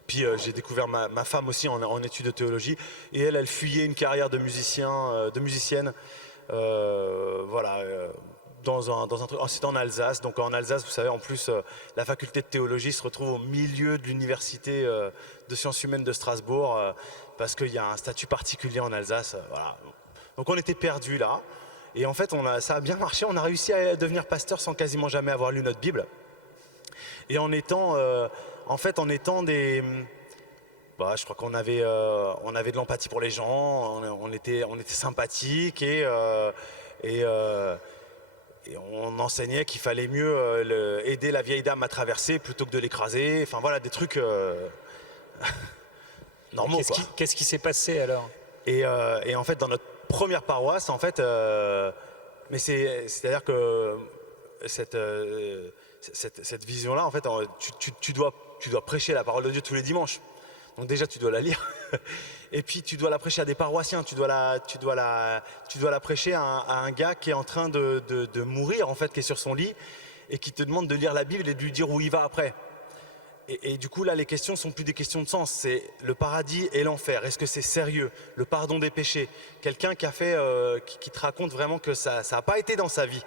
Puis j'ai découvert ma femme aussi en études de théologie, et elle fuyait une carrière de musicienne, voilà. Dans un truc, c'était en Alsace. Donc en Alsace, vous savez, en plus, la faculté de théologie se retrouve au milieu de l'université de sciences humaines de Strasbourg, parce qu'il y a un statut particulier en Alsace. Voilà. Donc on était perdus là. Et en fait, ça a bien marché. On a réussi à devenir pasteur sans quasiment jamais avoir lu notre Bible. Et en étant des... je crois qu'on avait de l'empathie pour les gens. On était sympathiques et on enseignait qu'il fallait mieux aider la vieille dame à traverser plutôt que de l'écraser. Enfin voilà, des trucs normaux. Qu'est-ce qui s'est passé alors? Et en fait, dans notre première paroisse, en fait, mais c'est-à-dire que cette vision-là, en fait, tu dois prêcher la parole de Dieu tous les dimanches. Donc déjà, tu dois la lire. Et puis tu dois la prêcher à des paroissiens, tu dois la prêcher à un gars qui est en train de mourir, en fait, qui est sur son lit et qui te demande de lire la Bible et de lui dire où il va après. Et du coup, là, les questions sont plus des questions de sens, c'est le paradis et l'enfer. Est-ce que c'est sérieux? Le pardon des péchés. Quelqu'un qui te raconte vraiment que ça n'a pas été dans sa vie,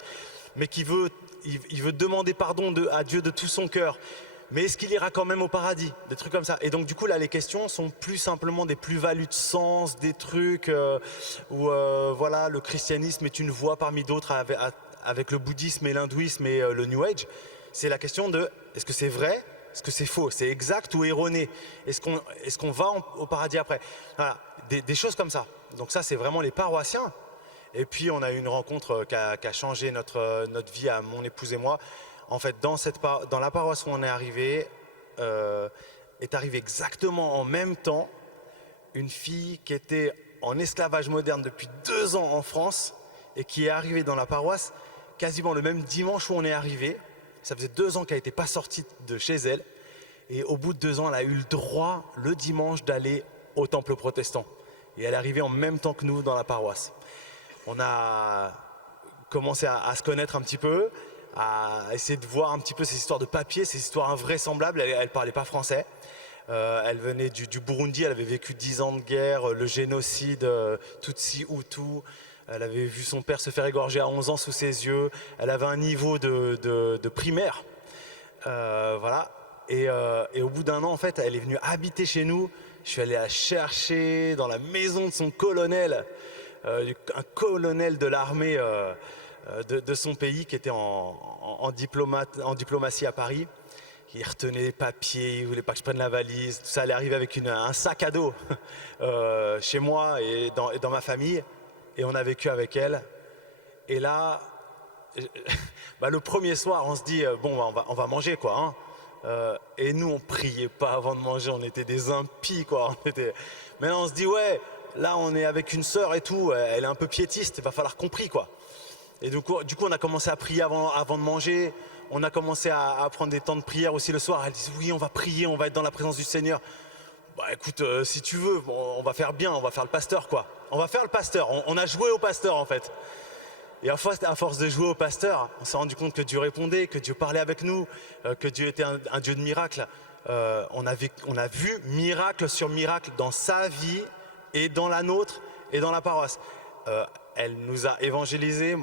mais il veut demander pardon à Dieu de tout son cœur. Mais est-ce qu'il ira quand même au paradis? Des trucs comme ça. Et donc du coup là, les questions sont plus simplement des plus-values de sens, des trucs où voilà, le christianisme est une voie parmi d'autres avec le bouddhisme et l'hindouisme et le New Age. C'est la question de est-ce que c'est vrai? Est-ce que c'est faux? C'est exact ou erroné? Est-ce qu'on va au paradis après? Voilà, des choses comme ça. Donc ça, c'est vraiment les paroissiens. Et puis on a eu une rencontre qui a changé notre vie à mon épouse et moi. En fait, dans la paroisse où on est arrivé exactement en même temps une fille qui était en esclavage moderne depuis 2 ans en France et qui est arrivée dans la paroisse quasiment le même dimanche où on est arrivé. Ça faisait 2 ans qu'elle n'était pas sortie de chez elle. Et au bout de 2 ans, elle a eu le droit le dimanche d'aller au temple protestant. Et elle est arrivée en même temps que nous dans la paroisse. On a commencé à se connaître un petit peu, à essayer de voir un petit peu ces histoires de papier, ces histoires invraisemblables. Elle ne parlait pas français. Elle venait du Burundi, elle avait vécu 10 ans de guerre, le génocide, Tutsi, Hutu. Elle avait vu son père se faire égorger à 11 ans sous ses yeux. Elle avait un niveau de primaire. Voilà. Et au bout d'un an, en fait, elle est venue habiter chez nous. Je suis allé la chercher dans la maison de son colonel, un colonel de l'armée de son pays qui était en diplomatie à Paris. Il retenait les papiers, il ne voulait pas que je prenne la valise. Tout ça, elle est arrivée avec un sac à dos chez moi et dans ma famille. Et on a vécu avec elle. Et là, le premier soir, on se dit, bon, on va manger, quoi. Hein. Et nous, on priait pas avant de manger, on était des impies, quoi. Mais là, on se dit, ouais, là, on est avec une sœur et tout, elle est un peu piétiste, il va falloir qu'on prie, quoi. Et du coup, on a commencé à prier avant de manger. On a commencé à prendre des temps de prière aussi le soir. Elle dit, oui, on va prier, on va être dans la présence du Seigneur. Bah écoute, si tu veux, on va faire bien, on va faire le pasteur, quoi. On va faire le pasteur, on a joué au pasteur, en fait. Et à force de jouer au pasteur, on s'est rendu compte que Dieu répondait, que Dieu parlait avec nous, que Dieu était un Dieu de miracles. On a vu miracle sur miracle dans sa vie et dans la nôtre et dans la paroisse. Elle nous a évangélisés.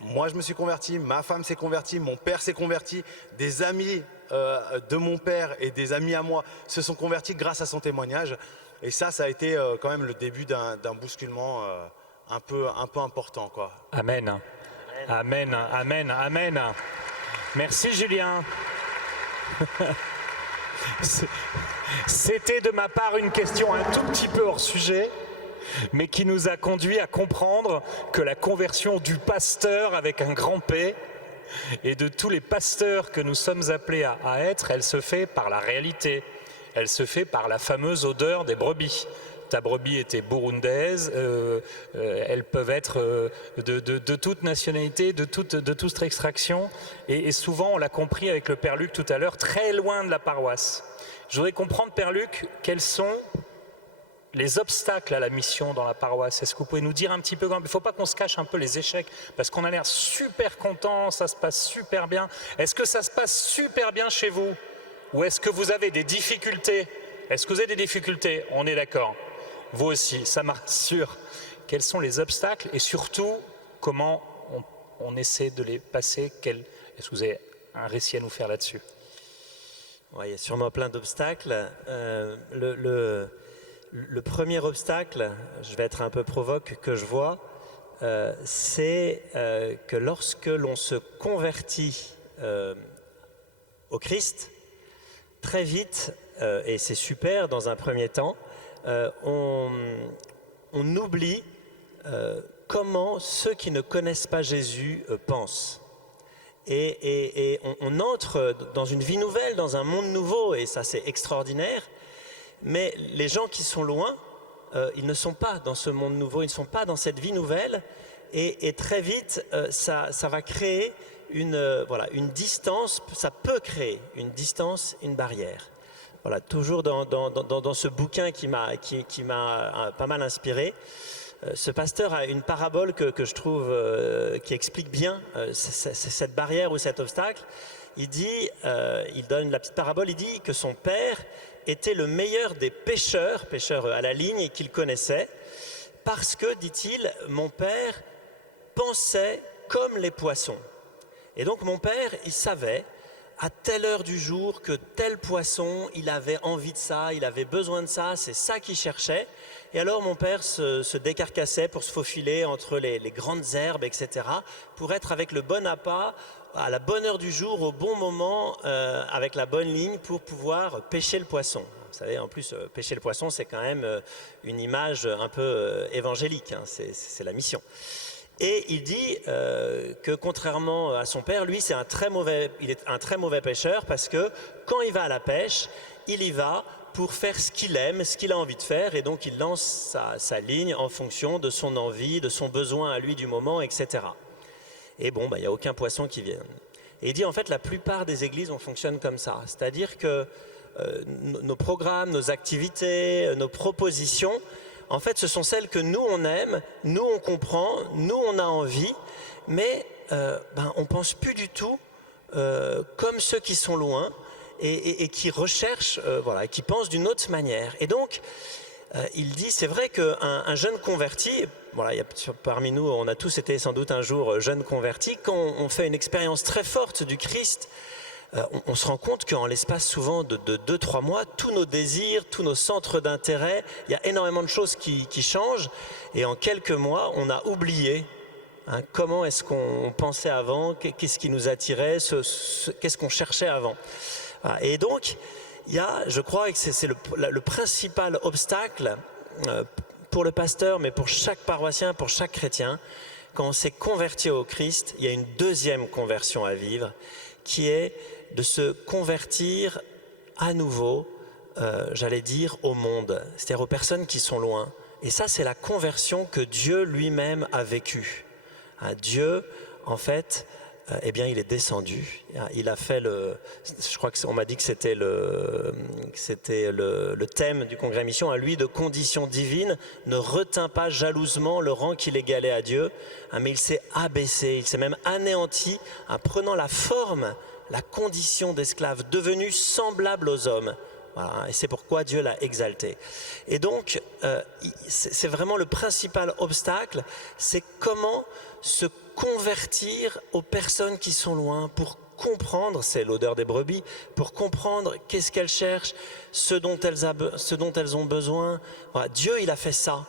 Moi, je me suis converti, ma femme s'est convertie, mon père s'est converti, des amis de mon père et des amis à moi se sont convertis grâce à son témoignage. Et ça a été quand même le début d'un bousculement un peu important, quoi. Amen. Amen, amen, amen. Merci Julien. C'était de ma part une question un tout petit peu hors sujet, mais qui nous a conduit à comprendre que la conversion du pasteur avec un grand P et de tous les pasteurs que nous sommes appelés à être, elle se fait par la réalité, elle se fait par la fameuse odeur des brebis. Ta brebis était burundaise, elles peuvent être de toute nationalité, de toute extraction, et souvent, on l'a compris avec le Père Luc tout à l'heure, très loin de la paroisse. Je voudrais comprendre, Père Luc, quels sont les obstacles à la mission dans la paroisse. Est-ce que vous pouvez nous dire un petit peu, il ne faut pas qu'on se cache un peu les échecs, parce qu'on a l'air super content, ça se passe super bien. Est-ce que ça se passe super bien chez vous? Ou est-ce que vous avez des difficultés? Est-ce que vous avez des difficultés? On est d'accord. Vous aussi, ça me rassure. Quels sont les obstacles et surtout, comment on essaie de les passer? Est-ce que vous avez un récit à nous faire là-dessus? Ouais, il y a sûrement plein d'obstacles. Le premier obstacle, je vais être un peu provoque, que je vois, c'est que lorsque l'on se convertit au Christ, très vite, et c'est super dans un premier temps, on oublie comment ceux qui ne connaissent pas Jésus pensent. Et on entre dans une vie nouvelle, dans un monde nouveau, et ça c'est extraordinaire. Mais les gens qui sont loin, ils ne sont pas dans ce monde nouveau, ils ne sont pas dans cette vie nouvelle. Et très vite, ça va créer une distance, ça peut créer une distance, une barrière. Voilà, toujours dans ce bouquin qui m'a pas mal inspiré, ce pasteur a une parabole que je trouve qui explique bien cette barrière ou cet obstacle. Il donne la petite parabole, il dit que son père était le meilleur des pêcheurs à la ligne qu'il connaissait, parce que, dit-il, mon père pensait comme les poissons. Et donc mon père, il savait à telle heure du jour que tel poisson, il avait envie de ça, il avait besoin de ça, c'est ça qu'il cherchait. Et alors mon père se décarcassait pour se faufiler entre les grandes herbes, etc., pour être avec le bon appât, à la bonne heure du jour, au bon moment, avec la bonne ligne pour pouvoir pêcher le poisson. Vous savez, en plus, pêcher le poisson, c'est quand même une image un peu évangélique, hein, c'est la mission. Et il dit que contrairement à son père, lui, il est un très mauvais pêcheur, parce que quand il va à la pêche, il y va pour faire ce qu'il aime, ce qu'il a envie de faire, et donc il lance sa ligne en fonction de son envie, de son besoin à lui du moment, etc. Et bon, il n'y a aucun poisson qui vienne. Et il dit, en fait, la plupart des églises, on fonctionne comme ça. C'est-à-dire que nos programmes, nos activités, nos propositions, en fait, ce sont celles que nous, on aime, nous, on comprend, nous, on a envie, mais on ne pense plus du tout comme ceux qui sont loin. et qui recherche, voilà, et qui pense d'une autre manière. Et donc, il dit, c'est vrai qu'un jeune converti, voilà, parmi nous, on a tous été sans doute un jour jeunes convertis, quand on fait une expérience très forte du Christ, on se rend compte qu'en l'espace souvent de 2-3 mois, tous nos désirs, tous nos centres d'intérêt, il y a énormément de choses qui changent, et en quelques mois, on a oublié comment est-ce qu'on pensait avant, qu'est-ce qui nous attirait, qu'est-ce qu'on cherchait avant. Voilà. Et donc, je crois que c'est le principal obstacle pour le pasteur, mais pour chaque paroissien, pour chaque chrétien. Quand on s'est converti au Christ, il y a une deuxième conversion à vivre, qui est de se convertir à nouveau, j'allais dire, au monde, c'est-à-dire aux personnes qui sont loin. Et ça, c'est la conversion que Dieu lui-même a vécue. Dieu, en fait, eh bien, il est descendu. Il a fait je crois qu'on m'a dit que c'était le thème du congrès mission, à lui de condition divine, ne retint pas jalousement le rang qu'il égalait à Dieu, mais il s'est abaissé, il s'est même anéanti en prenant la forme, la condition d'esclave, devenu semblable aux hommes. Voilà, et c'est pourquoi Dieu l'a exalté. Et donc, c'est vraiment le principal obstacle, c'est comment se convertir aux personnes qui sont loin pour comprendre, c'est l'odeur des brebis, pour comprendre qu'est-ce qu'elles cherchent, ce dont elles ont besoin. Voilà, Dieu, il a fait ça.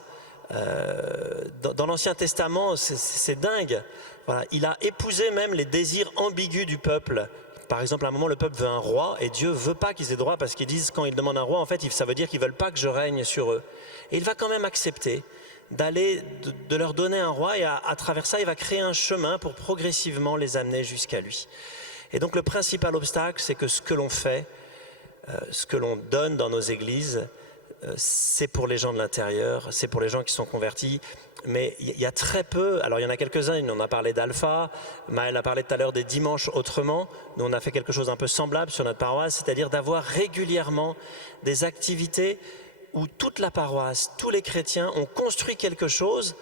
Dans l'Ancien Testament, c'est dingue. Voilà, il a épousé même les désirs ambigus du peuple. Par exemple, à un moment, le peuple veut un roi et Dieu ne veut pas qu'ils aient droit parce qu'ils disent, quand ils demandent un roi, en fait, ça veut dire qu'ils ne veulent pas que je règne sur eux. Et il va quand même accepter de leur donner un roi et à travers ça, il va créer un chemin pour progressivement les amener jusqu'à lui. Et donc, le principal obstacle, c'est que ce que l'on fait, ce que l'on donne dans nos églises, c'est pour les gens de l'intérieur, c'est pour les gens qui sont convertis. Mais il y a très peu, alors il y en a quelques-uns, on a parlé d'Alpha, Maël a parlé tout à l'heure des dimanches autrement, nous on a fait quelque chose un peu semblable sur notre paroisse, c'est-à-dire d'avoir régulièrement des activités où toute la paroisse, tous les chrétiens ont construit quelque chose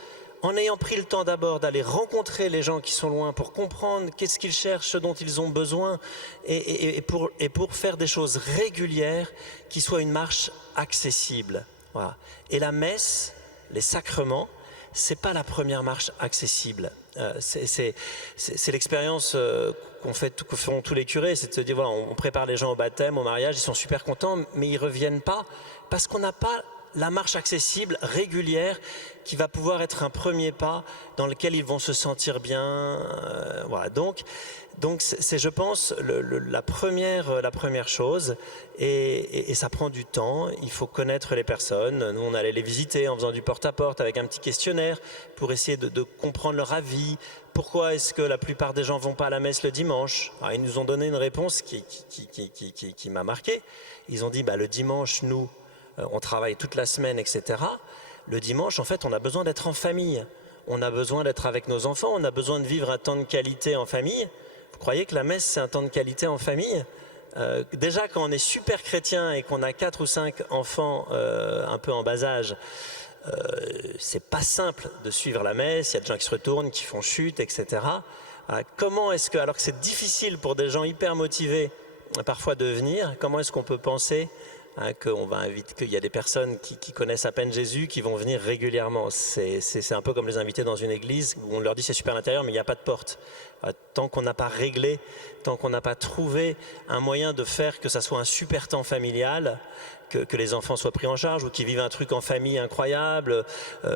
en ayant pris le temps d'abord d'aller rencontrer les gens qui sont loin pour comprendre qu'est-ce qu'ils cherchent, ce dont ils ont besoin et pour faire des choses régulières qui soient une marche accessible. Voilà. Et la messe, les sacrements, c'est pas la première marche accessible. C'est l'expérience que feront tous les curés, c'est de se dire voilà, on prépare les gens au baptême, au mariage, ils sont super contents, mais ils reviennent pas parce qu'on n'a pas la marche accessible, régulière, qui va pouvoir être un premier pas dans lequel ils vont se sentir bien. Voilà. Donc c'est, je pense, la première chose, et ça prend du temps. Il faut connaître les personnes. Nous, on allait les visiter en faisant du porte-à-porte avec un petit questionnaire pour essayer de comprendre leur avis. Pourquoi est-ce que la plupart des gens ne vont pas à la messe le dimanche? Alors, ils nous ont donné une réponse qui m'a marqué. Ils ont dit, le dimanche, nous, on travaille toute la semaine, etc. Le dimanche, en fait, on a besoin d'être en famille. On a besoin d'être avec nos enfants. On a besoin de vivre un temps de qualité en famille. Vous croyez que la messe, c'est un temps de qualité en famille? Déjà, quand on est super chrétien et qu'on a 4 ou 5 enfants un peu en bas âge, c'est pas simple de suivre la messe. Il y a des gens qui se retournent, qui font chute, etc. Comment est-ce que, alors que c'est difficile pour des gens hyper motivés parfois de venir, comment est-ce qu'on peut penser qu'on va inviter, qu'il y a des personnes qui connaissent à peine Jésus, qui vont venir régulièrement? C'est un peu comme les inviter dans une église où on leur dit c'est super à l'intérieur, mais il n'y a pas de porte. Tant qu'on n'a pas réglé, tant qu'on n'a pas trouvé un moyen de faire que ça soit un super temps familial, que les enfants soient pris en charge ou qu'ils vivent un truc en famille incroyable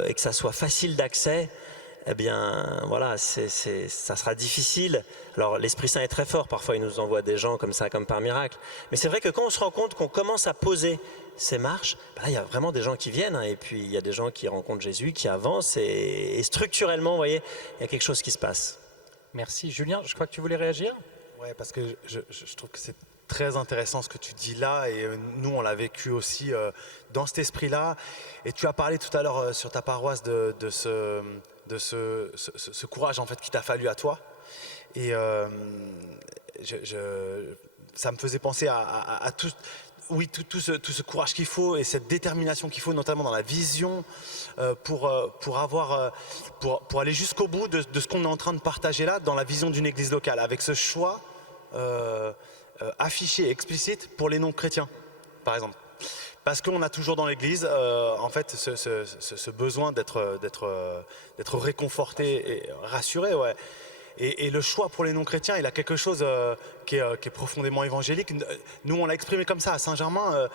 et que ça soit facile d'accès, eh bien, voilà, ça sera difficile. Alors, l'Esprit Saint est très fort. Parfois, il nous envoie des gens comme ça, comme par miracle. Mais c'est vrai que quand on se rend compte qu'on commence à poser ces marches, là, il y a vraiment des gens qui viennent. Et puis, il y a des gens qui rencontrent Jésus, qui avancent. Et structurellement, vous voyez, il y a quelque chose qui se passe. Merci. Julien, je crois que tu voulais réagir? Oui, parce que je trouve que c'est très intéressant ce que tu dis là. Et nous, on l'a vécu aussi dans cet esprit-là. Et tu as parlé tout à l'heure sur ta paroisse de ce courage en fait qu'il t'a fallu à toi, et ça me faisait penser à tout ce courage qu'il faut et cette détermination qu'il faut, notamment dans la vision, pour aller jusqu'au bout de ce qu'on est en train de partager là, dans la vision d'une église locale, avec ce choix affiché, explicite pour les non-chrétiens, par exemple. Parce qu'on a toujours dans l'Église, en fait, ce besoin d'être réconforté et rassuré, ouais. Et le choix pour les non-chrétiens, il a quelque chose qui est profondément évangélique. Nous, on l'a exprimé comme ça à Saint-Germain,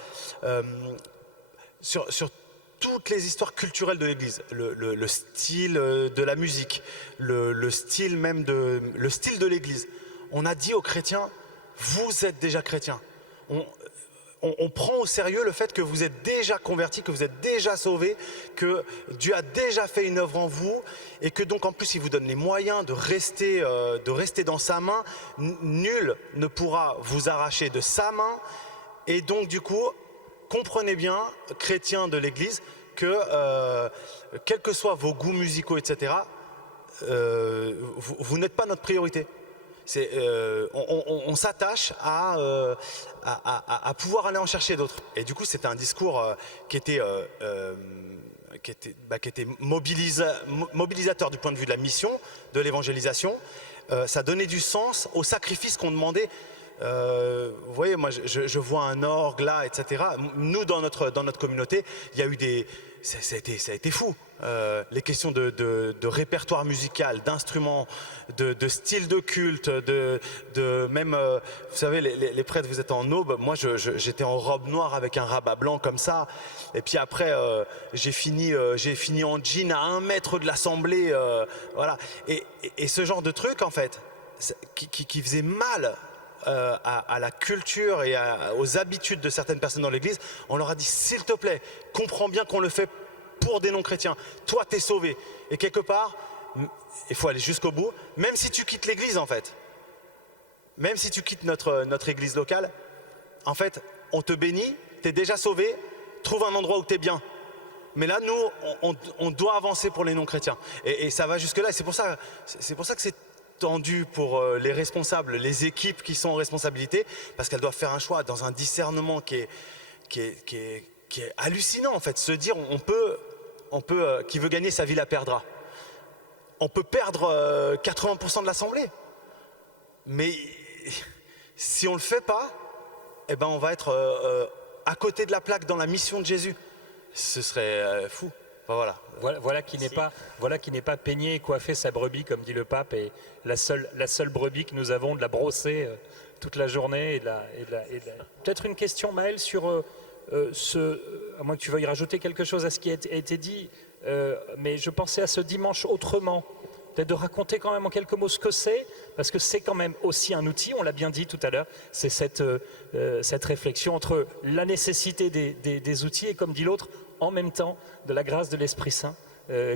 sur toutes les histoires culturelles de l'Église, le style de la musique, le style même le style de l'Église. On a dit aux chrétiens, vous êtes déjà chrétiens. On prend au sérieux le fait que vous êtes déjà convertis, que vous êtes déjà sauvés, que Dieu a déjà fait une œuvre en vous et que donc en plus il vous donne les moyens de rester dans sa main. Nul ne pourra vous arracher de sa main. Et donc du coup, comprenez bien, chrétiens de l'Église, que quels que soient vos goûts musicaux, etc., vous n'êtes pas notre priorité. On s'attache à pouvoir aller en chercher d'autres. Et du coup, c'était un discours qui était mobilisateur du point de vue de la mission, de l'évangélisation. Ça donnait du sens au sacrifice qu'on demandait. Vous voyez, moi, je vois un orgue là, etc. Nous, dans notre communauté, il y a eu ça a été fou. Les questions de répertoire musical, d'instruments, de style de culte, même, vous savez, les prêtres, vous êtes en aube. Moi, j'étais en robe noire avec un rabat blanc comme ça. Et puis après, j'ai fini en jean à 1 mètre de l'assemblée. Voilà. Et ce genre de truc, en fait, qui faisait mal à la culture et aux habitudes de certaines personnes dans l'église, on leur a dit, s'il te plaît, comprends bien qu'on le fait pour des non-chrétiens. Toi, t'es sauvé. Et quelque part, il faut aller jusqu'au bout, même si tu quittes l'église, en fait. Même si tu quittes notre église locale, en fait, on te bénit, t'es déjà sauvé, trouve un endroit où t'es bien. Mais là, nous, on doit avancer pour les non-chrétiens. Et ça va jusque-là. Et c'est pour ça que c'est tendu pour les responsables, les équipes qui sont en responsabilité, parce qu'elles doivent faire un choix dans un discernement qui est hallucinant, en fait. Se dire, qui veut gagner sa vie la perdra. On peut perdre 80% de l'assemblée. Mais si on ne le fait pas, eh ben on va être à côté de la plaque dans la mission de Jésus. Ce serait fou. Enfin, Voilà qui n'est pas peigner et coiffer sa brebis, comme dit le pape, et la seule brebis que nous avons, de la brosser toute la journée. Peut-être une question, Maël, sur à moins que tu veuilles rajouter quelque chose à ce qui a été dit, mais je pensais à ce dimanche autrement. Peut-être de raconter quand même en quelques mots ce que c'est, parce que c'est quand même aussi un outil, on l'a bien dit tout à l'heure, c'est cette réflexion entre la nécessité des outils et, comme dit l'autre, en même temps de la grâce de l'Esprit Saint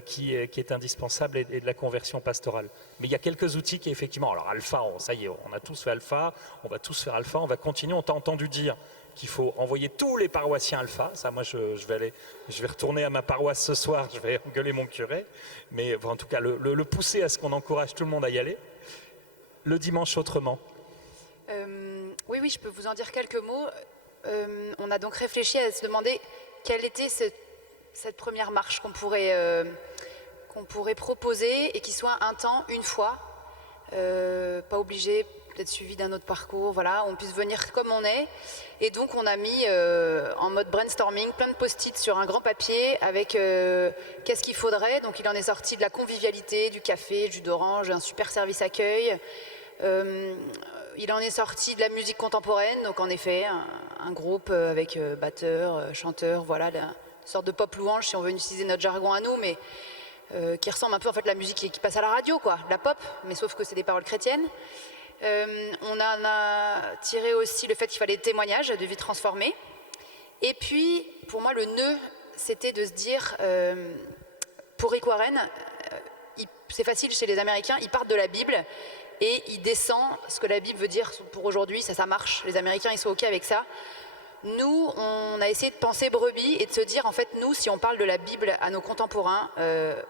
qui est indispensable et de la conversion pastorale. Mais il y a quelques outils qui effectivement, alors Alpha, ça y est, on a tous fait Alpha, on va tous faire Alpha, on va continuer, on t'a entendu dire qu'il faut envoyer tous les paroissiens Alpha. Ça, moi, je vais retourner à ma paroisse ce soir, je vais engueuler mon curé, mais en tout cas, le pousser à ce qu'on encourage tout le monde à y aller. Le dimanche autrement. Oui, je peux vous en dire quelques mots. On a donc réfléchi à se demander quelle était cette première marche qu'on pourrait proposer et qui soit un temps, une fois, pas obligé d'être suivi d'un autre parcours, voilà, on puisse venir comme on est. Et donc on a mis en mode brainstorming plein de post-it sur un grand papier avec qu'est-ce qu'il faudrait. Donc il en est sorti de la convivialité, du café, jus d'orange, un super service accueil. Il en est sorti de la musique contemporaine, donc en effet un groupe avec batteur, chanteur, voilà, une sorte de pop louange si on veut utiliser notre jargon à nous, mais qui ressemble un peu en fait à la musique qui passe à la radio, quoi, la pop, mais sauf que c'est des paroles chrétiennes. On en a tiré aussi le fait qu'il fallait des témoignages de vie transformée. Et puis, pour moi, le nœud, c'était de se dire, pour Rick Warren, c'est facile chez les Américains, ils partent de la Bible et ils descendent ce que la Bible veut dire pour aujourd'hui, ça marche. Les Américains, ils sont OK avec ça. Nous, on a essayé de penser brebis et de se dire, en fait, nous, si on parle de la Bible à nos contemporains,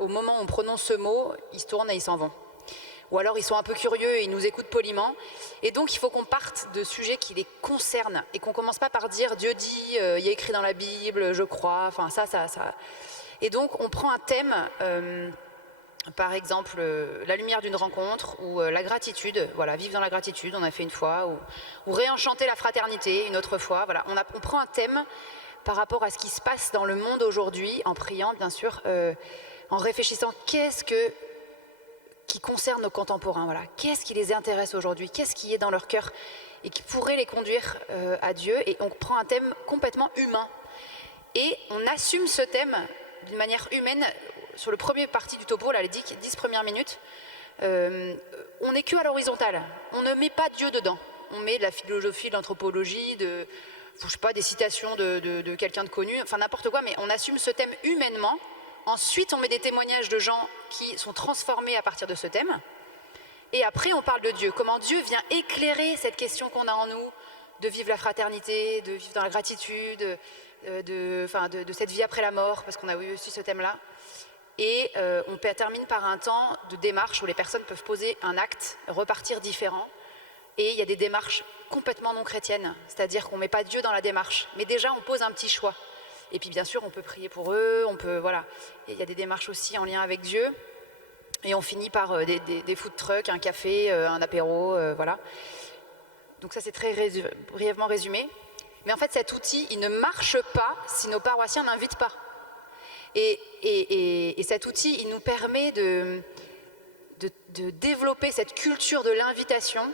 au moment où on prononce ce mot, ils se tournent et ils s'en vont. Ou alors ils sont un peu curieux et ils nous écoutent poliment. Et donc il faut qu'on parte de sujets qui les concernent et qu'on commence pas par dire Dieu dit, il y a écrit dans la Bible, je crois, enfin ça. Et donc on prend un thème par exemple la lumière d'une rencontre ou la gratitude, voilà, vivre dans la gratitude, on a fait une fois, ou réenchanter la fraternité une autre fois. Voilà, on prend un thème par rapport à ce qui se passe dans le monde aujourd'hui, en priant bien sûr, en réfléchissant qui concerne nos contemporains, voilà. Qu'est-ce qui les intéresse aujourd'hui, qu'est-ce qui est dans leur cœur et qui pourrait les conduire à Dieu. Et on prend un thème complètement humain et on assume ce thème d'une manière humaine. Sur le premier partie du topo, là, les 10 premières minutes, on n'est que à l'horizontale. On ne met pas Dieu dedans. On met de la philosophie, de l'anthropologie, je sais pas, des citations de quelqu'un de connu, enfin n'importe quoi, mais on assume ce thème humainement. Ensuite, on met des témoignages de gens qui sont transformés à partir de ce thème. Et après, on parle de Dieu. Comment Dieu vient éclairer cette question qu'on a en nous, de vivre la fraternité, de vivre dans la gratitude, de cette vie après la mort, parce qu'on a eu aussi ce thème-là. Et on termine par un temps de démarche où les personnes peuvent poser un acte, repartir différent. Et il y a des démarches complètement non chrétiennes, c'est-à-dire qu'on ne met pas Dieu dans la démarche. Mais déjà, on pose un petit choix. Et puis bien sûr, on peut prier pour eux, voilà. Et il y a des démarches aussi en lien avec Dieu. Et on finit par des food trucks, un café, un apéro, voilà. Donc ça, c'est très brièvement résumé. Mais en fait, cet outil, il ne marche pas si nos paroissiens n'invitent pas. Et cet outil, il nous permet de développer cette culture de l'invitation,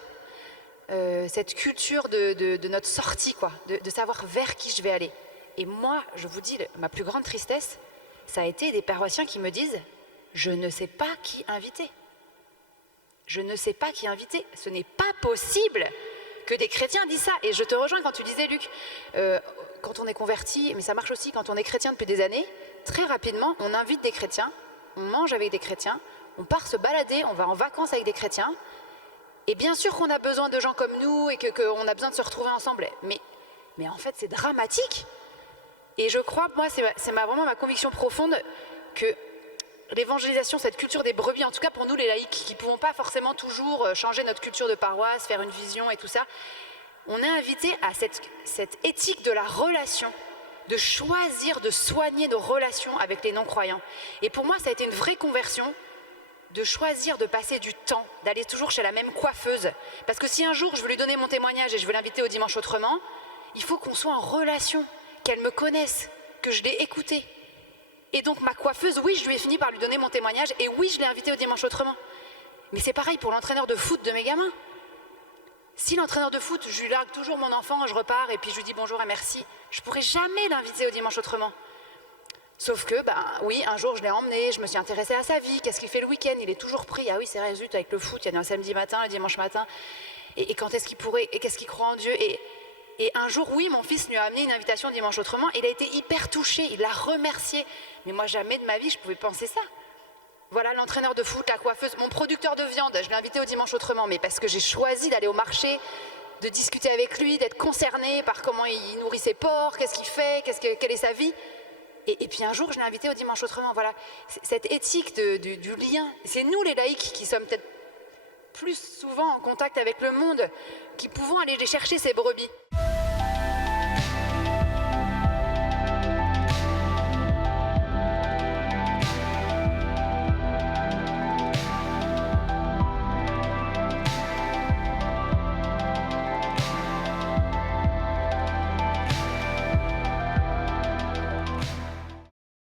cette culture de notre sortie, quoi, de savoir vers qui je vais aller. Et moi, je vous dis, ma plus grande tristesse, ça a été des paroissiens qui me disent « Je ne sais pas qui inviter. Je ne sais pas qui inviter. Ce n'est pas possible que des chrétiens disent ça. » Et je te rejoins quand tu disais, Luc, quand on est converti, mais ça marche aussi quand on est chrétien depuis des années, très rapidement, on invite des chrétiens, on mange avec des chrétiens, on part se balader, on va en vacances avec des chrétiens. Et bien sûr qu'on a besoin de gens comme nous et qu'on a besoin de se retrouver ensemble. Mais en fait, c'est dramatique. Et je crois, moi, c'est vraiment ma conviction profonde que l'évangélisation, cette culture des brebis, en tout cas pour nous les laïcs, qui ne pouvons pas forcément toujours changer notre culture de paroisse, faire une vision et tout ça, on est invité à cette éthique de la relation, de choisir, de soigner nos relations avec les non-croyants. Et pour moi, ça a été une vraie conversion de choisir de passer du temps, d'aller toujours chez la même coiffeuse. Parce que si un jour je veux lui donner mon témoignage et je veux l'inviter au dimanche autrement, il faut qu'on soit en relation, qu'elle me connaisse, que je l'ai écoutée. Et donc ma coiffeuse, oui, je lui ai fini par lui donner mon témoignage et oui, je l'ai invitée au dimanche autrement. Mais c'est pareil pour l'entraîneur de foot de mes gamins. Si l'entraîneur de foot, je lui largue toujours mon enfant, je repars et puis je lui dis bonjour et merci, je ne pourrai jamais l'inviter au dimanche autrement. Sauf que, oui, un jour je l'ai emmené, je me suis intéressée à sa vie, qu'est-ce qu'il fait le week-end, il est toujours pris, ah oui, c'est vrai, zut, avec le foot, il y a un samedi matin, le dimanche matin, et quand est-ce qu'il pourrait, et qu'est-ce qu'il croit en Dieu, et un jour, oui, mon fils lui a amené une invitation dimanche autrement, il a été hyper touché, il l'a remercié, mais moi jamais de ma vie je pouvais penser ça. Voilà, l'entraîneur de foot, la coiffeuse, mon producteur de viande, je l'ai invité au dimanche autrement, mais parce que j'ai choisi d'aller au marché, de discuter avec lui, d'être concernée par comment il nourrit ses porcs, qu'est-ce qu'il fait, quelle est sa vie. Et puis un jour, je l'ai invité au dimanche autrement. Voilà, cette éthique du lien. C'est nous les laïcs qui sommes peut-être plus souvent en contact avec le monde, qui pouvons aller les chercher ces brebis.